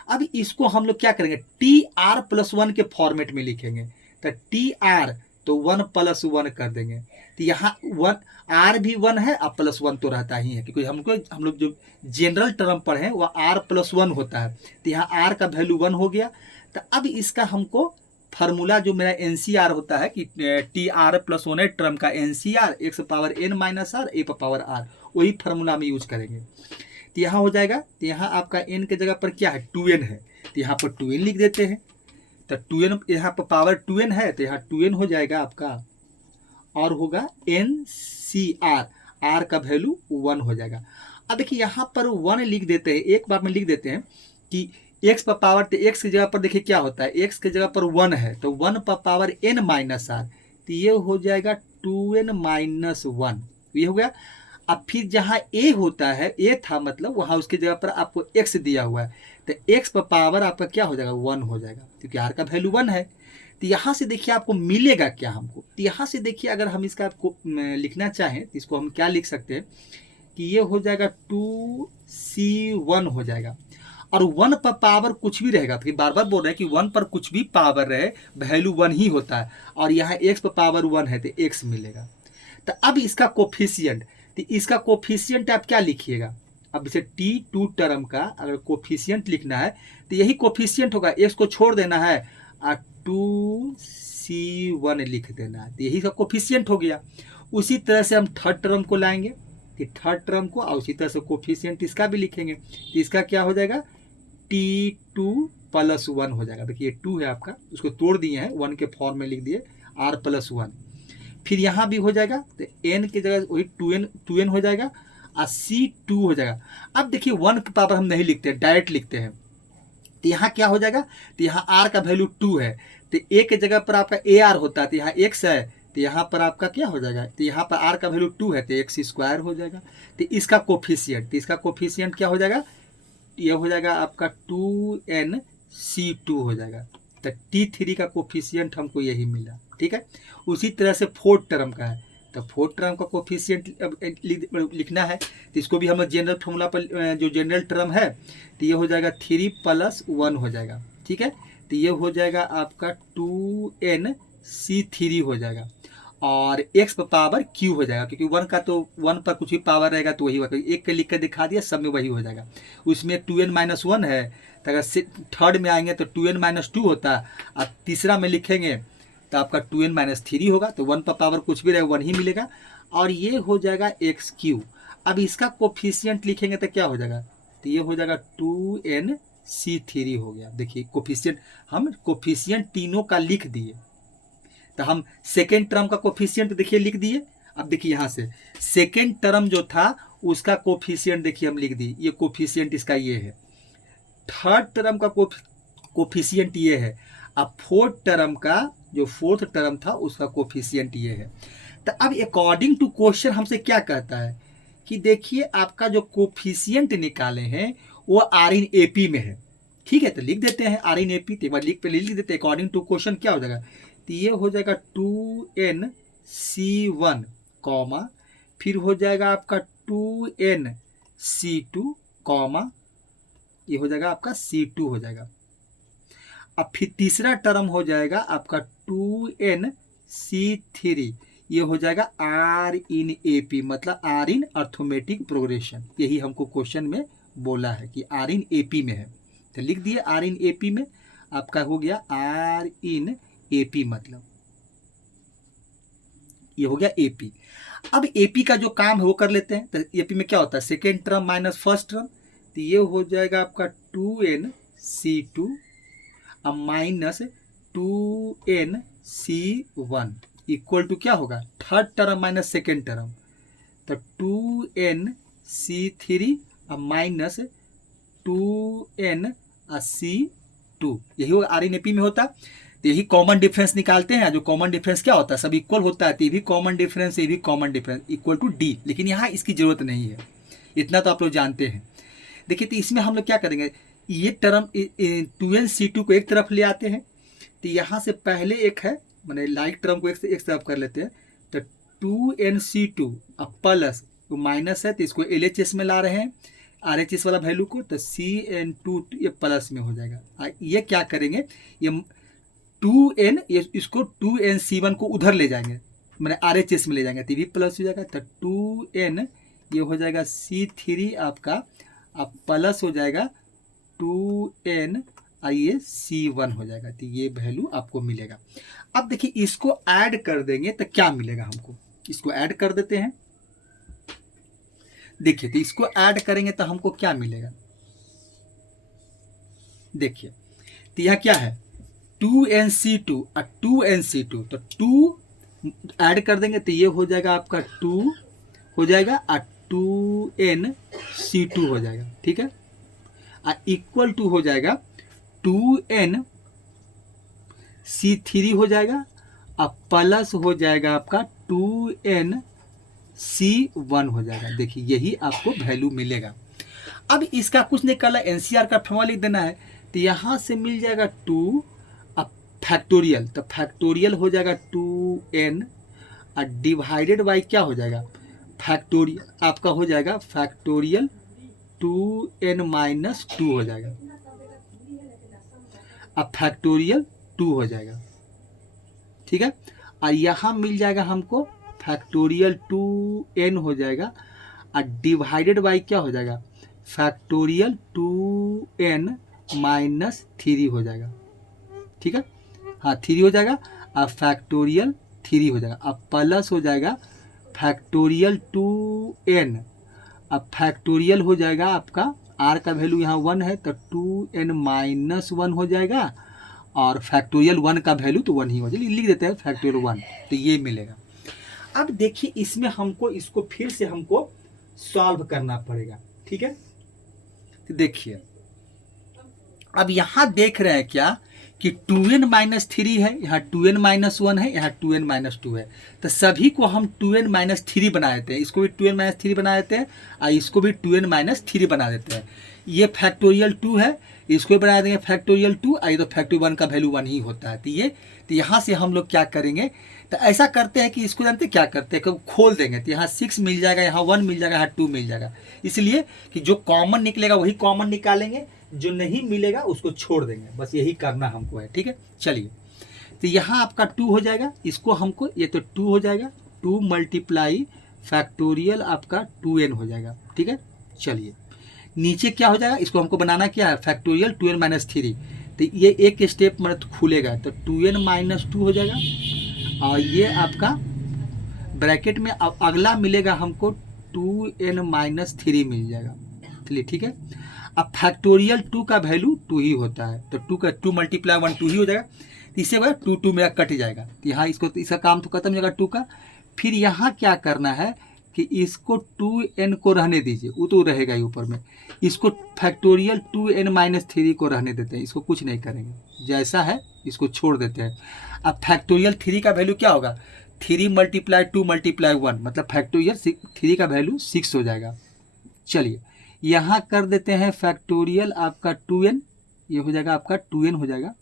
अब इसको हम लोग क्या करेंगे, TR+1 के फॉर्मेट में लिखेंगे। तो TR तो 1+1 कर देंगे। तो यहाँ 1 R भी 1 है और +1 तो रहता ही है, क्योंकि हम लोग जो जनरल टर्म पढ़े वह R+1 होता है। तो यहाँ R का वैल्यू 1 हो गया। तो अब इसका हमको फार्मूला जो मेरा NCR होता है कि TR+1 टर्म का NCR x⁻n−r a⁻r, वही फार्मूला में यूज करेंगे। तो यहाँ हो जाएगा, तो यहाँ आपका n के जगह पर क्या है 2n है, तो यहाँ पर 2n लिख देते हैं। तो 2n यहाँ पर पावर 2n है, तो यहाँ 2n हो जाएगा आपका, और होगा NCR, R का वैल्यू 1 हो जाएगा। अब देखिए यहाँ पर 1 लिख देते हैं, एक बार में लिख देते हैं कि x पर पावर, तो x की जगह पर देखिए क्या होता है, x की जगह पर 1 है, तो 1 पर पावर n-r, तो ये हो जाएगा 2n-1, ये हो गया। अब फिर जहाँ a होता है, a था मतलब वहाँ उसकी जगह पर आपको x दिया हुआ है, तो x पर पावर आपका क्या हो जाएगा 1 हो जाएगा, क्योंकि r का वैल्यू 1 है। तो यहाँ से देखिए आपको मिलेगा क्या हमको, तो यहाँ से देखिए अगर हम इसका आपको लिखना चाहें तो इसको हम क्या लिख सकते हैं कि ये हो जाएगा 2c1 हो जाएगा। और 1 पर पावर कुछ भी रहेगा, तो बार बार बोल रहे हैं कि 1 पर कुछ भी पावर रहे वैल्यू 1 ही होता है, और यहाँ x पर पावर 1 है तो x मिलेगा। तो अब इसका कोफिशिएंट, तो इसका कोफिशिएंट आप क्या लिखिएगा, अब इसे T2 टर्म का अगर कोफिशिएंट लिखना है तो यही कोफिशिएंट होगा, x को छोड़ देना है और 2c1 लिख देना है, तो यही इसका कोफिशिएंट हो गया। उसी तरह से हम थर्ड टर्म को लाएंगे, कि थर्ड टर्म को, और उसी तरह से कोफिशिएंट इसका भी लिखेंगे, तो इसका क्या हो जाएगा T2+1 हो जाएगा। देखिए 2 है आपका, उसको तोड़ दिए हैं, 1 के फॉर्म में लिख दिए R+1। फिर यहाँ भी हो जाएगा, तो n की जगह वही 2n हो जाएगा और C2 हो जाएगा। अब देखिए 1 की पावर हम नहीं लिखते, डायरेक्ट लिखते हैं, तो यहाँ क्या हो जाएगा, तो यहाँ R का वैल्यू 2 है, तो a के जगह पर आपका AR होता है, तो यहाँ x है, तो यहाँ पर आपका क्या हो जाएगा, तो यहाँ पर R का वैल्यू 2 है तो x² हो जाएगा। तो इसका कोफिशिएंट, तो इसका कोफिशिएंट क्या हो जाएगा, ये हो जाएगा आपका 2nc2 हो जाएगा। तो T3 का कोफिशिएंट हमको यही मिला, ठीक है। उसी तरह से फोर्थ टर्म का है, तो फोर्थ टर्म का कोफिशिएंट लिखना है, तो इसको भी हम जनरल फॉर्मूला पर, जो जनरल टर्म है, तो ये हो जाएगा 3+1 हो जाएगा, ठीक है। तो ये हो जाएगा आपका 2nc3 हो जाएगा, और x पर पावर q हो जाएगा, क्योंकि 1 का तो 1 पर कुछ भी पावर रहेगा तो वही होगा, एक के लिख कर दिखा दिया, सब में वही हो जाएगा। उसमें 2n-1 है, तो अगर थर्ड में आएंगे तो 2n-2 होता है, और तीसरा में लिखेंगे तो आपका 2n-3 होगा, तो 1 पर पावर कुछ भी रहेगा 1 ही मिलेगा, और ये हो जाएगा xq। अब इसका कोफिशिएंट लिखेंगे तो क्या हो जाएगा, तो ये हो जाएगा 2nc3 हो गया। देखिए कोफिशिएंट, हम कोफिशिएंट तीनों का लिख दिए, तो हम सेकेंड टर्म का कोफिशिएंट देखिए लिख दिए। अब देखिए यहाँ से सेकेंड टर्म जो था उसका कोफिशिएंट देखिए हम लिख दिए, ये कोफिशिएंट इसका ये है। थर्ड टर्म का कोफिशिएंट ये है, अब फोर्थ टर्म का जो फोर्थ टर्म था उसका कोफिशिएंट ये है। तो अब अकॉर्डिंग टू क्वेश्चन हमसे क्या कहता है कि देखिए आपका जो कोफिशिएंट निकाले हैं वो R/AP में है, ठीक है। तो लिख देते हैं R/AP, तो एक बार लिख देते हैं अकॉर्डिंग टू क्वेश्चन क्या हो जाएगा, तो ये हो जाएगा 2nc1 कॉमा, फिर हो जाएगा आपका 2nc2 कॉमा, ये हो जाएगा आपका C2 हो जाएगा। अब फिर तीसरा टर्म हो जाएगा आपका 2nc3, ये हो जाएगा R/AP, मतलब R in अर्थमेटिक प्रोग्रेशन, यही हमको क्वेश्चन में बोला है कि R/AP में है, तो लिख दिए R/AP में, आपका हो गया R/AP, मतलब ये हो गया AP। अब AP का जो काम है वो कर लेते हैं। तो AP में क्या होता है, second term minus first term, तो ये हो जाएगा आपका 2nc2 अब माइनस 2nc1 इक्वल टू क्या होगा, third term minus second term, तो 2nc3 अब माइनस 2nc2, यही होगा R/AP में होता। तो यही कॉमन डिफरेंस निकालते हैं, जो कॉमन डिफरेंस क्या होता है, सब इक्वल होता है, तो ये भी कॉमन डिफरेंस, ये भी common difference equal to D, लेकिन यहाँ इसकी जरूरत नहीं है, इतना तो आप लोग जानते हैं। देखिए तो इसमें हम लोग क्या करेंगे, ये टर्म 2n/c2 को एक तरफ ले आते हैं, तो यहाँ से पहले एक है, मैंने लाइक टर्म को एक तरफ कर लेते हैं, तो 2n/c2 अब प्लस तो माइनस है, तो इसको LHS में ला रहे हैं RHS वाला वैल्यू को, तो CN2 ये प्लस में हो जाएगा। ये क्या करेंगे, ये 2n इसको 2nC1 को उधर ले जाएंगे, मैंने RHS में ले जाएंगे, तो भी प्लस हो जाएगा, तो 2n ये हो जाएगा C3 आपका, अब प्लस हो जाएगा 2n ये C1 हो जाएगा, तो ये वैल्यू आपको मिलेगा। अब देखिए इसको ऐड कर देंगे तो क्या मिलेगा हमको, इसको ऐड कर देते हैं। देखिए तो इसको ऐड करेंगे तो हमको क्या मिलेगा, देखिए तो यह क्या है 2nC2 और 2nC2, तो 2 ऐड कर देंगे तो ये हो जाएगा आपका 2 हो जाएगा और 2nC2 हो जाएगा, ठीक है, और इक्वल टू हो जाएगा 2nC3 हो जाएगा, अब प्लस हो जाएगा आपका 2nC1 हो जाएगा। देखिए यही आपको वैल्यू मिलेगा। अब इसका कुछ निकाला, NCR का फॉर्मूला लिख देना है, तो यहाँ से मिल जाएगा 2 अब फैक्टोरियल, तो फैक्टोरियल हो जाएगा 2n और डिवाइडेड बाई क्या हो जाएगा, फैक्टोरियल आपका हो जाएगा फैक्टोरियल 2n-2 हो जाएगा, अब फैक्टोरियल 2 हो जाएगा, ठीक है, और यहाँ मिल जाएगा हमको फैक्टोरियल 2n हो जाएगा और डिवाइडेड बाई क्या हो जाएगा, फैक्टोरियल 2n-3 हो जाएगा, ठीक है, हाँ 3 हो जाएगा, अब फैक्टोरियल 3 हो जाएगा, अब प्लस हो जाएगा फैक्टोरियल 2n, अब फैक्टोरियल हो जाएगा आपका r का वैल्यू यहाँ 1 है तो 2n-1 हो जाएगा, और फैक्टोरियल 1 का वैल्यू तो 1 ही हो जाएगा, लिख देते हैं फैक्टोरियल 1, तो ये मिलेगा। अब देखिए इसमें हमको इसको फिर से हमको सॉल्व करना पड़ेगा, ठीक है, तो देखिए अब यहाँ देख रहे हैं क्या कि 2n-3 है, यहाँ 2n-1 है, यहाँ 2n-2 है, तो सभी को हम 2n-3 बना देते हैं, इसको भी 2n-3 बना देते हैं और इसको भी 2n-3 बना देते हैं। ये फैक्टोरियल 2 है, इसको भी बना देंगे फैक्टोरियल 2, और ये तो फैक्टोरियल 1 का वैल्यू 1 ही होता है, तो यहाँ से हम लोग क्या करेंगे, तो ऐसा करते हैं कि इसको जानते क्या करते हैं, खोल देंगे तो यहाँ 6 मिल जाएगा, यहाँ 1 मिल जाएगा, यहाँ 2 मिल जाएगा, इसलिए कि जो कॉमन निकलेगा वही कॉमन निकालेंगे, जो नहीं मिलेगा उसको छोड़ देंगे, बस यही करना हमको है, ठीक है। चलिए तो यहाँ आपका 2 हो जाएगा, इसको हमको ये तो 2 हो जाएगा, 2 मल्टीप्लाई फैक्टोरियल आपका 2n हो जाएगा, ठीक है। चलिए नीचे क्या हो जाएगा, इसको हमको बनाना क्या है फैक्टोरियल 2n-3, तो ये एक स्टेप मतलब खुलेगा तो 2n-2 हो जाएगा, और ये आपका ब्रैकेट में अब अगला मिलेगा हमको 2n-3 मिल जाएगा, चलिए ठीक है। अब फैक्टोरियल 2 का वैल्यू 2 ही होता है, तो 2 का 2 मल्टीप्लाई 1 2 ही हो जाएगा, तो इससे वह 2 मेरा कट जाएगा, तो यहाँ इसको इसका काम तो खत्म हो जाएगा 2 का। फिर यहाँ क्या करना है कि इसको 2n को रहने दीजिए, वो तो रहेगा ही ऊपर में, इसको फैक्टोरियल 2n-3 को रहने देते हैं, इसको कुछ नहीं करेंगे, जैसा है इसको छोड़ देते हैं। अब फैक्टोरियल 3 का वैल्यू क्या होगा, 3 मल्टीप्लाई 2 मल्टीप्लाई 1 मतलब फैक्टोरियल 3 का वैल्यू 6 हो जाएगा। चलिए यहाँ कर देते हैं फैक्टोरियल आपका 2n, ये हो जाएगा आपका 2n हो जाएगा,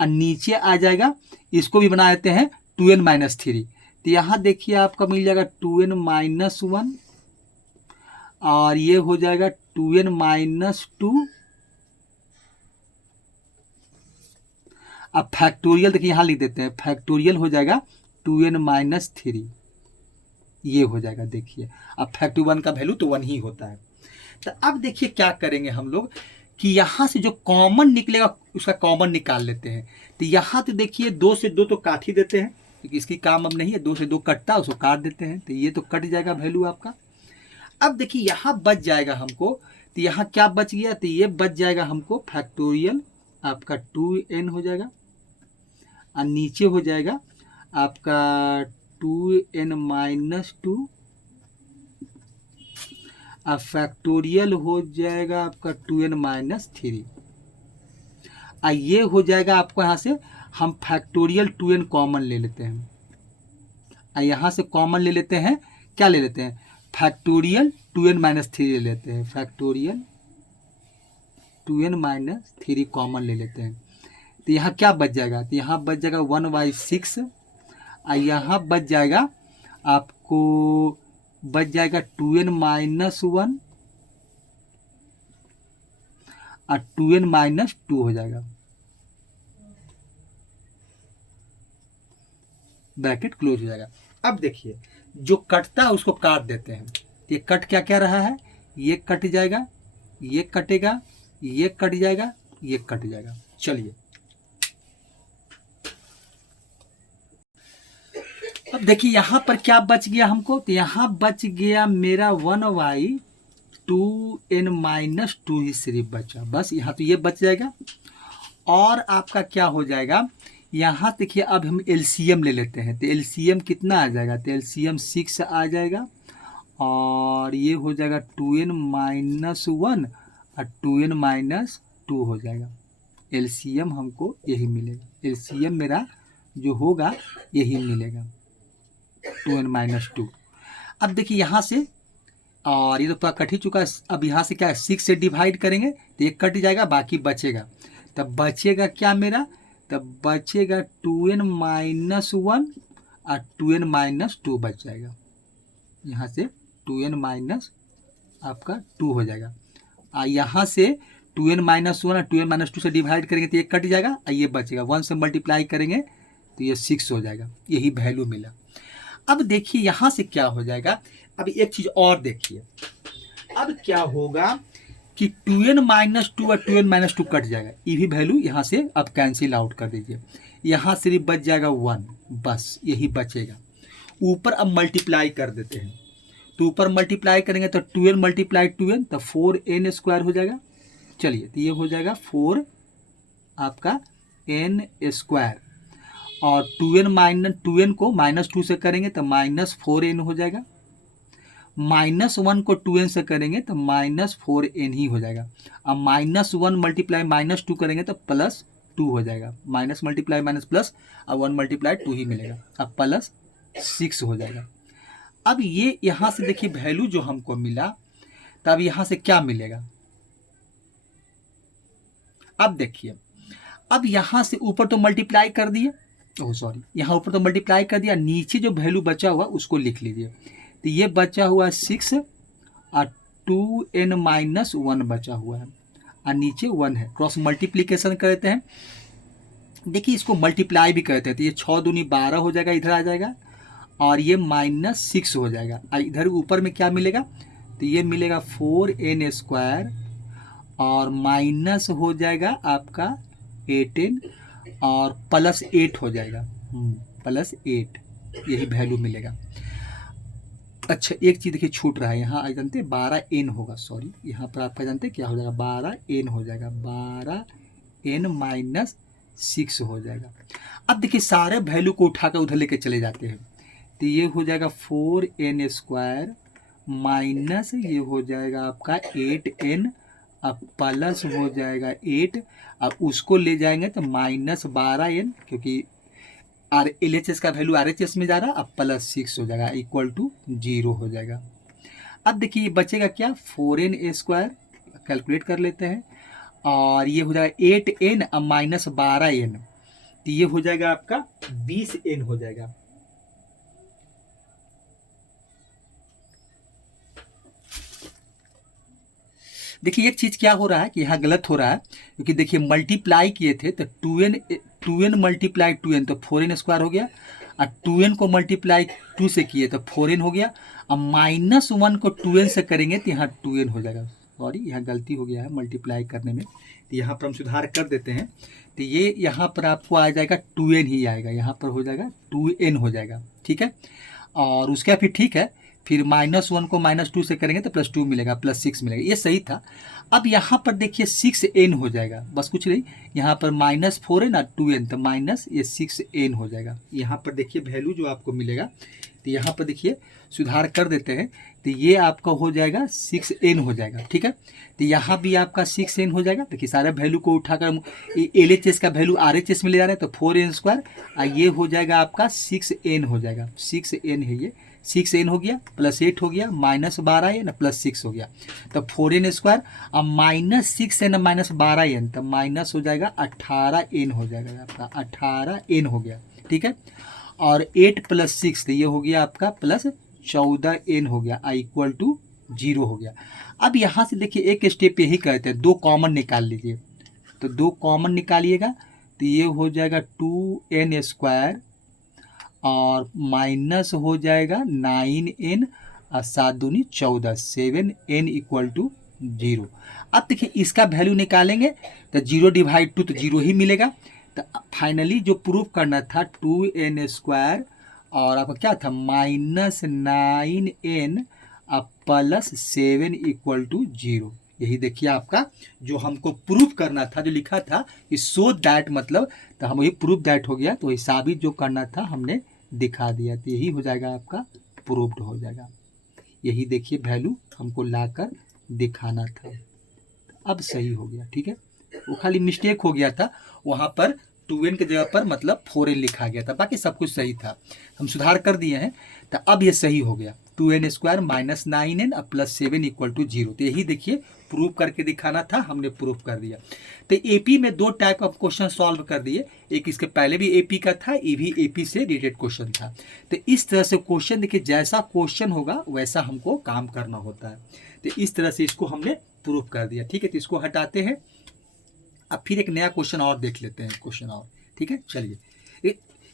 और नीचे आ जाएगा इसको भी बना देते हैं 2n-3, तो यहाँ देखिए आपका मिल जाएगा 2n-1 और ये हो जाएगा 2n-2। अब फैक्टोरियल देखिए यहाँ लिख देते हैं, फैक्टोरियल हो जाएगा 2n-3, ये हो जाएगा, देखिए अब फैक्टोरियल 1 का वैल्यू तो 1 ही होता है। तो अब देखिए क्या करेंगे हम लोग कि यहाँ से जो कॉमन निकलेगा उसका कॉमन निकाल लेते हैं, तो यहाँ तो देखिए 2 से 2 तो काट ही देते हैं क्योंकि इसकी काम अब नहीं है, 2 से 2 कटता है उसको काट देते हैं, तो ये तो कट जाएगा वैल्यू आपका। अब देखिए यहाँ बच जाएगा हमको, तो यहाँ क्या बच गया, तो ये बच जाएगा हमको फैक्टोरियल आपका 2n हो जाएगा, और नीचे हो जाएगा आपका 2n-2, अब फैक्टोरियल हो जाएगा आपका 2n-3, और ये हो जाएगा आपको यहाँ से हम फैक्टोरियल 2n कॉमन ले लेते हैं, और यहाँ से कॉमन ले लेते हैं क्या ले लेते हैं फैक्टोरियल 2n-3 ले लेते हैं, फैक्टोरियल 2n माइनस 3 कॉमन ले लेते हैं, तो यहाँ क्या बच जाएगा, तो यहाँ बच जाएगा 1/6 और यहाँ बच जाएगा आपको, बच जाएगा 2n माइनस 1 और 2n माइनस 2 हो जाएगा, ब्रैकेट क्लोज हो जाएगा। अब देखिए जो कटता है उसको काट देते हैं, ये कट क्या क्या रहा है, ये कट जाएगा, ये कटेगा, ये कट जाएगा, ये कट जाएगा। चलिए अब देखिए यहाँ पर क्या बच गया हमको, तो यहाँ बच गया मेरा 1/2n माइनस 2 ही सिर्फ बचा, बस यहाँ तो ये बच जाएगा। और आपका क्या हो जाएगा, यहाँ देखिए अब हम एलसीएम ले लेते हैं, तो एलसीएम कितना आ जाएगा, तो एलसीएम 6 आ जाएगा और ये हो जाएगा 2n माइनस 1 और 2n माइनस 2 हो जाएगा। एलसीएम हमको यही मिलेगा, एलसीएम मेरा जो होगा यही मिलेगा 2n माइनस 2। अब देखिए यहाँ से, और ये तो पूरा कट ही चुका है, अब यहाँ से क्या है 6 से डिवाइड करेंगे तो ये कट जाएगा, बाकी बचेगा, तब बचेगा क्या मेरा, तब बचेगा 2n माइनस 1 और 2n माइनस 2 बच जाएगा। यहाँ से 2n माइनस आपका 2 हो जाएगा और यहाँ से 2n माइनस 1 और 2n माइनस 2 से डिवाइड करेंगे तो ये कट जाएगा और ये बचेगा, 1 से मल्टीप्लाई करेंगे तो ये 6 हो जाएगा, यही वैल्यू मिला। अब देखिए यहाँ से क्या हो जाएगा, अब एक चीज और देखिए, अब क्या होगा कि 2n माइनस 2 और 2n माइनस 2 कट जाएगा, ये भी वैल्यू यहाँ से अब कैंसिल आउट कर दीजिए, यहाँ सिर्फ बच जाएगा 1, बस यही बचेगा। ऊपर अब मल्टीप्लाई कर देते हैं, तो ऊपर मल्टीप्लाई करेंगे तो 2n मल्टीप्लाई 2n तो 4n स्क्वायर हो जाएगा। चलिए तो ये हो जाएगा 4 आपका n स्क्वायर, और 2n माइनस 2n को माइनस 2 से करेंगे तो माइनस 4n हो जाएगा, माइनस 1 को 2n से करेंगे तो माइनस 4n ही हो जाएगा। अब माइनस 1 मल्टीप्लाई माइनस 2 करेंगे तो प्लस 2 हो जाएगा, माइनस मल्टीप्लाई माइनस प्लस, अब 1 मल्टीप्लाई 2 ही मिलेगा, अब प्लस 6 हो जाएगा। अब ये यहाँ से देखिए वैल्यू जो हमको मिला, तब यहाँ से क्या मिलेगा, अब देखिए, अब यहाँ से ऊपर तो मल्टीप्लाई कर दिए, ओह सॉरी, यहाँ ऊपर तो मल्टीप्लाई कर दिया, नीचे जो वैल्यू बचा हुआ उसको लिख लीजिए, तो ये बचा हुआ 6 और 2n माइनस 1 बचा हुआ है और नीचे 1 है, क्रॉस मल्टीप्लीकेशन करते हैं, देखिए इसको मल्टीप्लाई भी करते हैं, तो ये 6 दूनी 12 हो जाएगा, इधर आ जाएगा और ये माइनस 6 हो जाएगा, और इधर ऊपर में क्या मिलेगा, तो ये मिलेगा 4n स्क्वायर और माइनस हो जाएगा आपका 8n और प्लस 8 हो जाएगा, प्लस 8, यही वैल्यू मिलेगा। अच्छा एक चीज़ देखिए छूट रहा है, यहाँ जानते हैं 12n होगा, सॉरी यहाँ पर आपका जानते हैं क्या हो जाएगा, 12n हो जाएगा, 12n माइनस 6 हो जाएगा। अब देखिए सारे वैल्यू को उठाकर उधर लेके चले जाते हैं, तो ये हो जाएगा 4n स्क्वायर माइनस ये हो जाएगा आपका 8n, अब प्लस हो जाएगा 8, अब उसको ले जाएंगे तो माइनस 12n, क्योंकि LHS का वैल्यू RHS में जा रहा है, अब प्लस 6 हो जाएगा, इक्वल टू 0 हो जाएगा। अब देखिए ये बचेगा क्या, 4n स्क्वायर, कैलकुलेट कर लेते हैं, और ये हो जाएगा 8n अब माइनस 12n, तो ये हो जाएगा आपका 20n हो जाएगा। देखिए एक चीज़ क्या हो रहा है कि यहाँ गलत हो रहा है, क्योंकि देखिए मल्टीप्लाई किए थे तो 2n मल्टीप्लाई 2n तो 4n स्क्वायर हो गया, और 2n को मल्टीप्लाई 2 से किए तो 4n हो गया, अब माइनस 1 को 2n से करेंगे तो यहाँ 2n हो जाएगा, सॉरी यहाँ गलती हो गया है मल्टीप्लाई करने में, तो यहाँ पर हम सुधार कर देते हैं, तो ये यहाँ पर आपको आ जाएगा 2n ही आएगा, यहाँ पर हो जाएगा 2n हो जाएगा, ठीक है। और उसका फिर ठीक है, फिर माइनस 1 को माइनस 2 से करेंगे तो प्लस 2 मिलेगा, प्लस 6 मिलेगा, ये सही था। अब यहाँ पर देखिए 6n हो जाएगा, बस कुछ नहीं, यहाँ पर माइनस 4n और 2n तो माइनस ये 6n हो जाएगा। यहाँ पर देखिए वैल्यू जो आपको मिलेगा, तो यहाँ पर देखिए सुधार कर देते हैं, तो ये आपका हो जाएगा 6n हो जाएगा, ठीक है। तो यहाँ भी आपका 6n हो जाएगा, देखिए सारे वैल्यू को उठाकर LHS का वैल्यू RHS में ले जा रहे हैं तो 4n स्क्वायर, और ये हो जाएगा आपका 6n हो जाएगा, 6n है ये, 6n हो गया प्लस 8 हो गया -12n प्लस 6 हो गया, तो 4n स्क्वायर। अब -6n -12n, तो माइनस हो जाएगा 18n हो जाएगा आपका, 18n हो गया, ठीक है। और 8 प्लस 6 तो ये हो गया आपका प्लस 14n हो गया, आई इक्वल टू 0 हो गया। अब यहाँ से देखिए एक स्टेप यही करते हैं, 2 कॉमन निकाल लीजिए, तो 2 कॉमन निकालिएगा तो ये हो जाएगा 2n स्क्वायर और माइनस हो जाएगा 9n और 7 दूनी 14, 7n इक्वल टू 0। अब देखिए इसका वैल्यू निकालेंगे तो 0 डिवाइड 2 तो 0 ही मिलेगा। तो फाइनली जो प्रूफ करना था 2n स्क्वायर और आपका क्या था -9n प्लस 7 इक्वल टू 0। यही देखिए आपका जो हमको प्रूफ करना था, जो लिखा था कि सो दैट, मतलब तो हम वही प्रूफ दैट हो गया, तो वही साबित जो करना था हमने दिखा दिया, तो यही हो जाएगा आपका प्रूफ्ड हो जाएगा। यही देखिए वैल्यू हमको लाकर दिखाना था, अब सही हो गया, ठीक है। वो खाली मिस्टेक हो गया था, वहाँ पर 2n की जगह पर मतलब 4n लिखा गया था, बाकी सब कुछ सही था, हम सुधार कर दिए हैं। तो अब ये सही हो गया, 2n square minus 9n plus 7 equal to 0। तो यही देखिए प्रूफ करके दिखाना था, हमने प्रूफ कर दिया। तो एपी में 2 टाइप ऑफ क्वेश्चन सॉल्व कर दिए, एक इसके पहले भी एपी का था, ये भी एपी से रिलेटेड क्वेश्चन था। तो इस तरह से क्वेश्चन देखिए, जैसा क्वेश्चन होगा वैसा हमको काम करना होता है। तो इस तरह से इसको हमने प्रूफ कर दिया, ठीक है। तो इसको हटाते हैं, अब फिर एक नया क्वेश्चन और देख लेते हैं, क्वेश्चन और, ठीक है। चलिए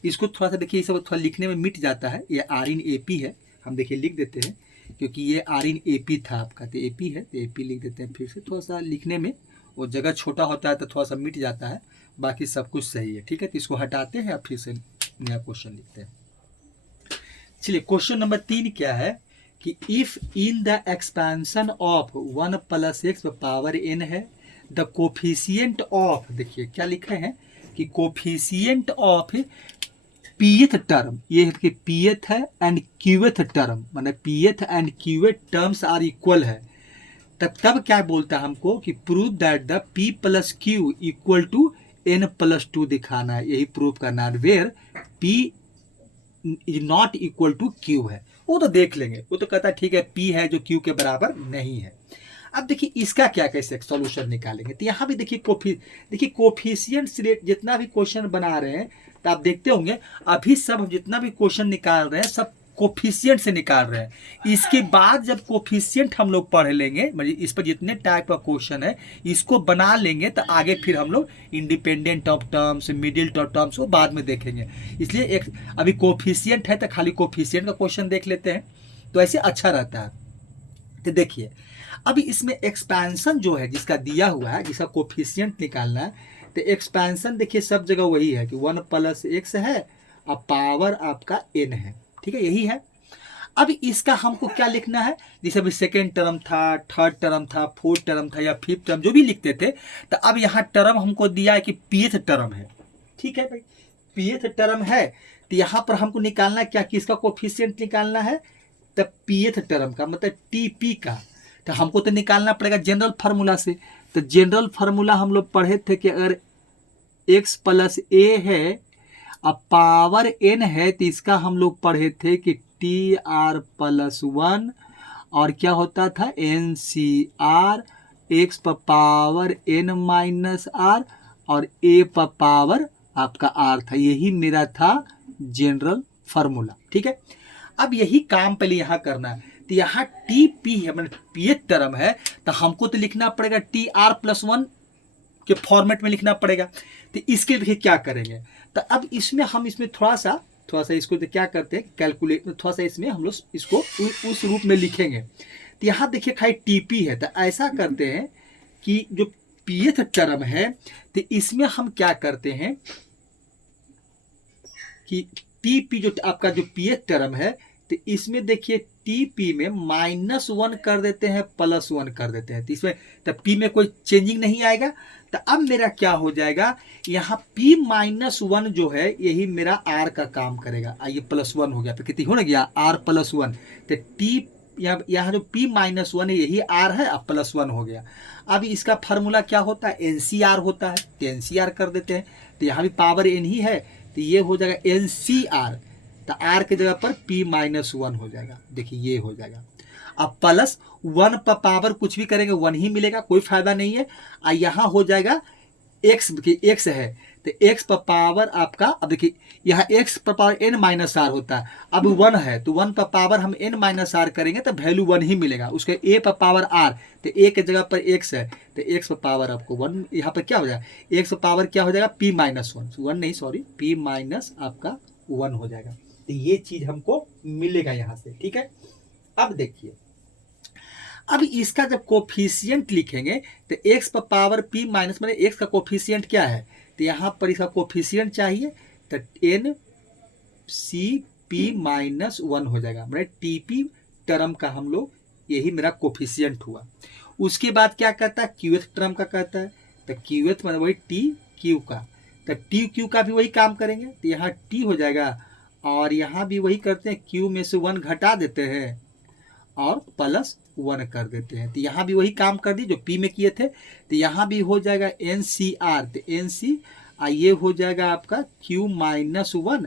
इसको थोड़ा सा देखिए, ये सब थोड़ा लिखने में मिट जाता है, ये आर इन ए पी है, हम देखिए लिख देते हैं, क्योंकि ये आर इन ए पी था आपका, तो ए पी है तो ए पी लिख देते हैं। फिर से थोड़ा सा लिखने में वो जगह छोटा होता है तो थोड़ा सा मिट जाता है, बाकी सब कुछ सही है, ठीक है। तो इसको हटाते हैं, अब फिर से नया क्वेश्चन लिखते हैं। चलिए क्वेश्चन नंबर 3 क्या है कि if in the expansion of 1 plus x power n है, द कोफिशियंट ऑफ, देखिए क्या लिखे हैं कि कोफिशियंट ऑफ पीएथ टर्म, ये है कि पीएथ है एंड क्यूएथ टर्म, मतलब Pth and Qth terms are equal है, तब क्या बोलता है हमको कि prove that the P plus Q equal to n plus 2 दिखाना है, यही प्रूव करना है, where p is not equal to q है। वो तो देख लेंगे, वो तो कहता है ठीक है p है जो q के बराबर नहीं है। अब देखिए इसका क्या कैसे सॉल्यूशन निकालेंगे, तो यहाँ भी देखिए कोफिशिएंट से जितना भी क्वेश्चन बना रहे हैं, तो आप देखते होंगे अभी सब हम जितना भी क्वेश्चन निकाल रहे हैं सब कोफिशिएंट से निकाल रहे हैं। इसके बाद जब कोफिशिएंट हम लोग पढ़ लेंगे, मतलब इस पर जितने टाइप का क्वेश्चन है इसको बना लेंगे, तो आगे फिर हम लोग independent of terms, middle of terms वो बाद में देखेंगे। इसलिए एक अभी कोफिशिएंट है तो खाली कोफिशिएंट का क्वेश्चन देख लेते हैं, तो ऐसे अच्छा रहता है। तो देखिए अभी इसमें एक्सपेंशन जो है जिसका दिया हुआ है, जिसका कोफिशिएंट निकालना है, तो एक्सपेंशन देखिए सब जगह वही है कि 1 प्लस एक्स है और पावर आपका n है, ठीक है, यही है। अब इसका हमको क्या लिखना है, जैसे अभी सेकेंड टर्म था, थर्ड टर्म था, फोर्थ टर्म था या फिफ्थ टर्म जो भी लिखते थे, तो अब यहाँ टर्म हमको दिया है कि पीएथ टर्म है, ठीक है भाई, पीएथ टर्म है, तो यहाँ पर हमको निकालना है क्या, किसका कोफिशिएंट निकालना है, तो पीएथ टर्म का, मतलब टीपी का। तो हमको तो निकालना पड़ेगा जनरल फार्मूला से, तो जनरल फार्मूला हम लोग पढ़े थे कि अगर x प्लस ए है अब पावर n है, तो इसका हम लोग पढ़े थे कि टी आर प्लस 1 और क्या होता था एन सी आर, एक्स पर पावर n माइनस आर और ए पर पावर आपका r था, यही मेरा था जनरल फार्मूला, ठीक है। अब यही काम पहले यहाँ करना है, तो यहाँ टी पी है, मतलब पीएथ टर्म है, तो हमको तो लिखना पड़ेगा टी आर प्लस 1 के फॉर्मेट में लिखना पड़ेगा। तो इसके लिए क्या करेंगे, तो अब इसमें हम इसमें थोड़ा सा इसको तो क्या करते हैं कैलकुलेट, थोड़ा सा इसमें हम लोग इसको उस रूप में लिखेंगे। तो यहाँ देखिए खाली टीपी है, तो ऐसा करते हैं कि जो पीएथ टर्म है तो इसमें हम क्या करते हैं कि टीपी जो आपका जो पीएथ टर्म है, तो इसमें देखिए टीपी में -1 कर देते हैं, +1 कर देते हैं, तो इसमें तो पी में कोई चेंजिंग नहीं आएगा। तो अब मेरा क्या हो जाएगा, यहाँ p-1 जो है यही मेरा r का काम करेगा, ये +1 हो गया, तो कितनी हो ना गया r +1, तो टी यहाँ जो p-1 है यही r है, अब +1 हो गया। अब इसका फार्मूला क्या होता है, NCR होता है, तो NCR कर देते हैं, तो यहाँ भी पावर n ही है, तो ये हो जाएगा NCR, तो आर की जगह पर p-1 हो जाएगा। देखिए ये हो जाएगा। अब प्लस 1 पर पावर कुछ भी करेंगे 1 ही मिलेगा, कोई फायदा नहीं है। यहाँ हो जाएगा x, x है तो x पर पावर आपका, अब देखिए यहाँ x पर पावर n माइनस आर होता है, अब 1 है तो 1 पर पावर हम n माइनस आर करेंगे तो वैल्यू 1 ही मिलेगा। उसके a पर पावर r, तो a के जगह पर x है तो x पर पावर आपको 1, यहाँ पर क्या हो जाएगा x पर पावर क्या हो जाएगा p-1, 1 नहीं सॉरी p माइनस आपका 1 हो जाएगा। तो ये चीज हमको मिलेगा यहाँ से, ठीक है। अब देखिए, अब इसका जब कोफिशिएंट लिखेंगे तो x पर पावर p माइनस, मैंने x का कोफिशिएंट क्या है, तो यहाँ पर इसका कोफिशिएंट चाहिए तो n c p-1 हो जाएगा। मैंने tp टर्म का हम लोग, यही मेरा कोफिशिएंट हुआ। उसके बाद क्या कहता है, qth टर्म का कहता है, तो qth मतलब वही t q का, तो t q का भी वही काम करेंगे, तो यहाँ t हो जाएगा और यहाँ भी वही करते हैं, q में से 1 घटा देते हैं और प्लस 1 कर देते हैं। तो यहाँ भी वही काम कर दी जो p में किए थे, तो यहाँ भी हो जाएगा NCR, तो NC ये हो जाएगा आपका q-1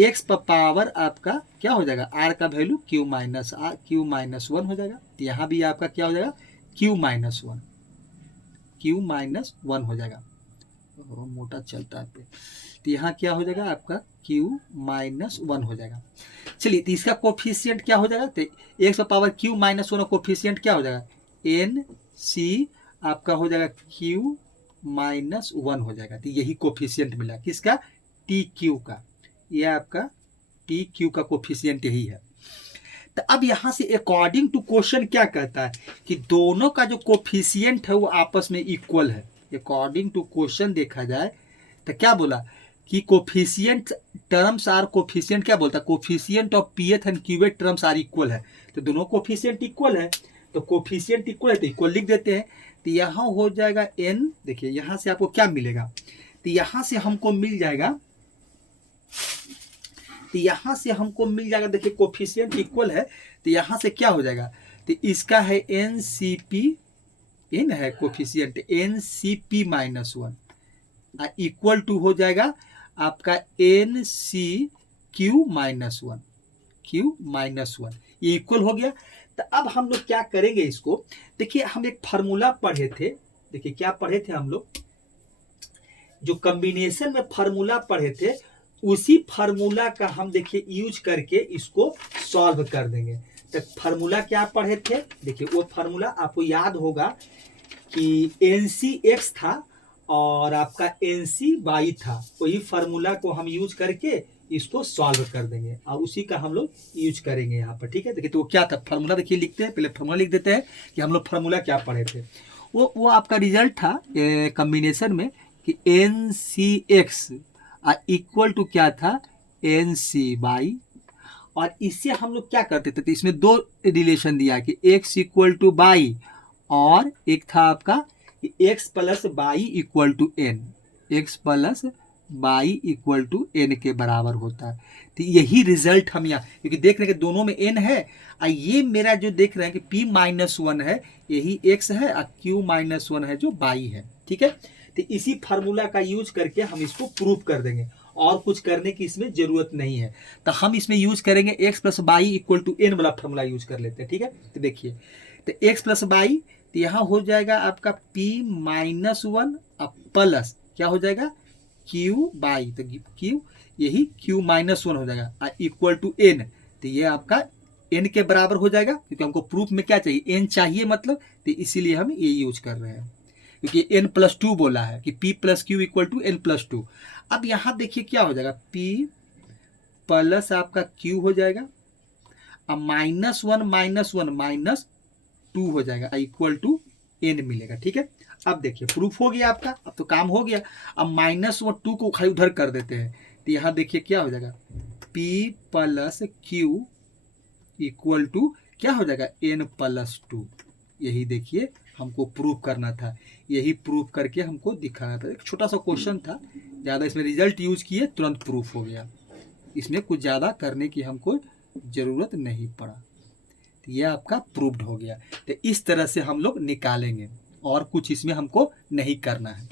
x पर पावर आपका क्या हो जाएगा, r का वैल्यू q-1 हो जाएगा। तो यहाँ भी आपका क्या हो जाएगा q-1 हो जाएगा, मोटा चलता है। तो यहाँ क्या हो जाएगा आपका q-1 हो जाएगा। चलिए, तो इसका कोफिशिएंट क्या हो जाएगा, तो x पर पावर q-1 कोफिशिएंट क्या हो जाएगा NC आपका हो जाएगा q-1 हो जाएगा। तो यही कोफिशिएंट मिला किसका, TQ का, यह आपका TQ का कोफिशिएंट यही है। तो अब यहाँ से अकॉर्डिंग टू क्वेश्चन क्या कहता है कि दोनों का जो कोफिशिएंट है वो आपस में इक्वल है। अकॉर्डिंग टू क्वेश्चन देखा जाए तो क्या बोला कि कोफिशिएंट टर्म्स आर, कोफिशिएंट क्या बोलता है, coefficient of pth and qth terms are equal है। तो दोनों कोफिशिएंट इक्वल है, तो कोफिशिएंट इक्वल है तो इक्वल लिख देते हैं। तो यहाँ हो जाएगा n, देखिए यहाँ से आपको क्या मिलेगा, तो यहाँ से हमको मिल जाएगा, तो यहाँ से हमको मिल जाएगा, देखिए कोफिशिएंट इक्वल है तो यहाँ से क्या हो जाएगा, तो इसका है NCP, n है कोफिशिएंट NCP-1 इक्वल टू हो जाएगा आपका NCQ-1, Q-1, ये इक्वल हो गया। तो अब हम लोग क्या करेंगे इसको, देखिए हम एक फार्मूला पढ़े थे, देखिए क्या पढ़े थे हम लोग, जो कॉम्बिनेशन में फार्मूला पढ़े थे उसी फार्मूला का हम देखिए यूज करके इसको सॉल्व कर देंगे। तो फार्मूला क्या पढ़े थे, देखिए वो फार्मूला आपको याद होगा कि NCX था और आपका NCY था, वही फार्मूला को हम यूज करके इसको सॉल्व कर देंगे और उसी का हम लोग यूज करेंगे यहाँ पर, ठीक है। देखिए तो क्या था फार्मूला, देखिए लिखते हैं, पहले फार्मूला लिख देते हैं कि हम लोग फार्मूला क्या पढ़े थे। वो आपका रिजल्ट था कॉम्बिनेशन में कि NCX इक्वल टू क्या था NCY, और इससे हम लोग क्या करते थे, तो इसमें दो रिलेशन दिया कि x इक्वल टू y और एक था आपका कि x plus y equal to n, x plus y equal to n के बराबर होता है। तो यही रिजल्ट हम यहाँ, क्योंकि देख रहे हैं कि दोनों में n है और ये मेरा जो देख रहे हैं कि p-1 है यही x है और q-1 है जो y है, ठीक है। तो इसी फार्मूला का यूज करके हम इसको प्रूव कर देंगे और कुछ करने की इसमें जरूरत नहीं है। तो हम इसमें यूज करेंगे x plus y equal to n वाला फार्मूला यूज कर लेते हैं, ठीक है। तो देखिए तो x प्लस वाई, तो यहाँ हो जाएगा आपका p-1 प्लस क्या हो जाएगा q/, तो q यही q-1 हो जाएगा इक्वल टू n, तो ये आपका n के बराबर हो जाएगा, क्योंकि हमको प्रूफ में क्या चाहिए n चाहिए मतलब, तो इसीलिए हम ये यूज कर रहे हैं, क्योंकि n+2 बोला है कि p plus Q equal to n+2। अब यहाँ देखिए क्या हो जाएगा, p प्लस आपका q हो जाएगा अब -1 -2 हो जाएगा इक्वल टू n मिलेगा, ठीक है। अब देखिए प्रूफ हो गया आपका, अब तो काम हो गया। अब -2 को खाली उधर कर देते हैं, तो यहाँ देखिए क्या हो जाएगा p plus Q equal to क्या हो जाएगा n+2। यही देखिए हमको प्रूफ करना था, यही प्रूफ करके हमको दिखाना था। एक छोटा सा क्वेश्चन था, ज़्यादा इसमें रिजल्ट यूज किए तुरंत प्रूफ हो गया, इसमें कुछ ज़्यादा करने की हमको ज़रूरत नहीं पड़ा, तो यह आपका प्रूव्ड हो गया। तो इस तरह से हम लोग निकालेंगे और कुछ इसमें हमको नहीं करना है।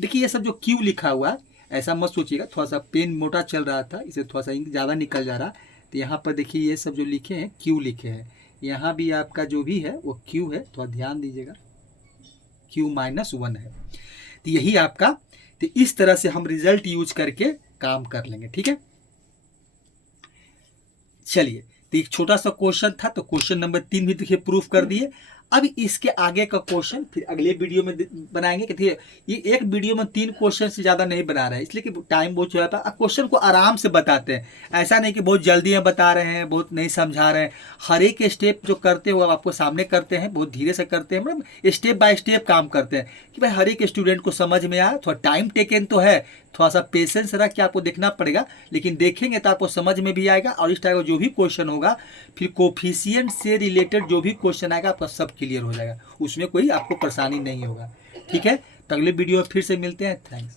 देखिए ये सब जो क्यू लिखा हुआ है ऐसा मत सोचिएगा, थोड़ा सा पेन मोटा चल रहा था, इसे थोड़ा सा इंक ज़्यादा निकल जा रहा। तो यहाँ पर देखिए ये सब जो लिखे हैं क्यू लिखे हैं, यहाँ भी आपका जो भी है वो क्यू है, थोड़ा ध्यान दीजिएगा, Q-1 है। तो यही आपका, तो इस तरह से हम रिजल्ट यूज करके काम कर लेंगे, ठीक है। चलिए, तो एक छोटा सा क्वेश्चन था, तो क्वेश्चन नंबर 3 भी देखिए प्रूफ कर दिए। अब इसके आगे का क्वेश्चन फिर अगले वीडियो में बनाएंगे कि ये एक वीडियो में 3 क्वेश्चन से ज़्यादा नहीं बना रहे हैं, इसलिए कि टाइम बहुत हो जाता है। क्वेश्चन को आराम से बताते हैं, ऐसा नहीं कि बहुत जल्दी में बता रहे हैं, बहुत नहीं समझा रहे हैं। हर एक स्टेप जो करते हो आपको सामने करते हैं, बहुत धीरे से करते हैं, मतलब स्टेप बाय स्टेप काम करते हैं कि भाई हर एक स्टूडेंट को समझ में आए। थोड़ा टाइम टेकन तो है, थोड़ा सा पेशेंस रख के आपको देखना पड़ेगा, लेकिन देखेंगे तो आपको समझ में भी आएगा। और इस टाइप का जो भी क्वेश्चन होगा, फिर कोफिशिएंट से रिलेटेड जो भी क्वेश्चन आएगा आपका सब क्लियर हो जाएगा, उसमें कोई आपको परेशानी नहीं होगा, ठीक है। तो अगले वीडियो में फिर से मिलते हैं, थैंक्स।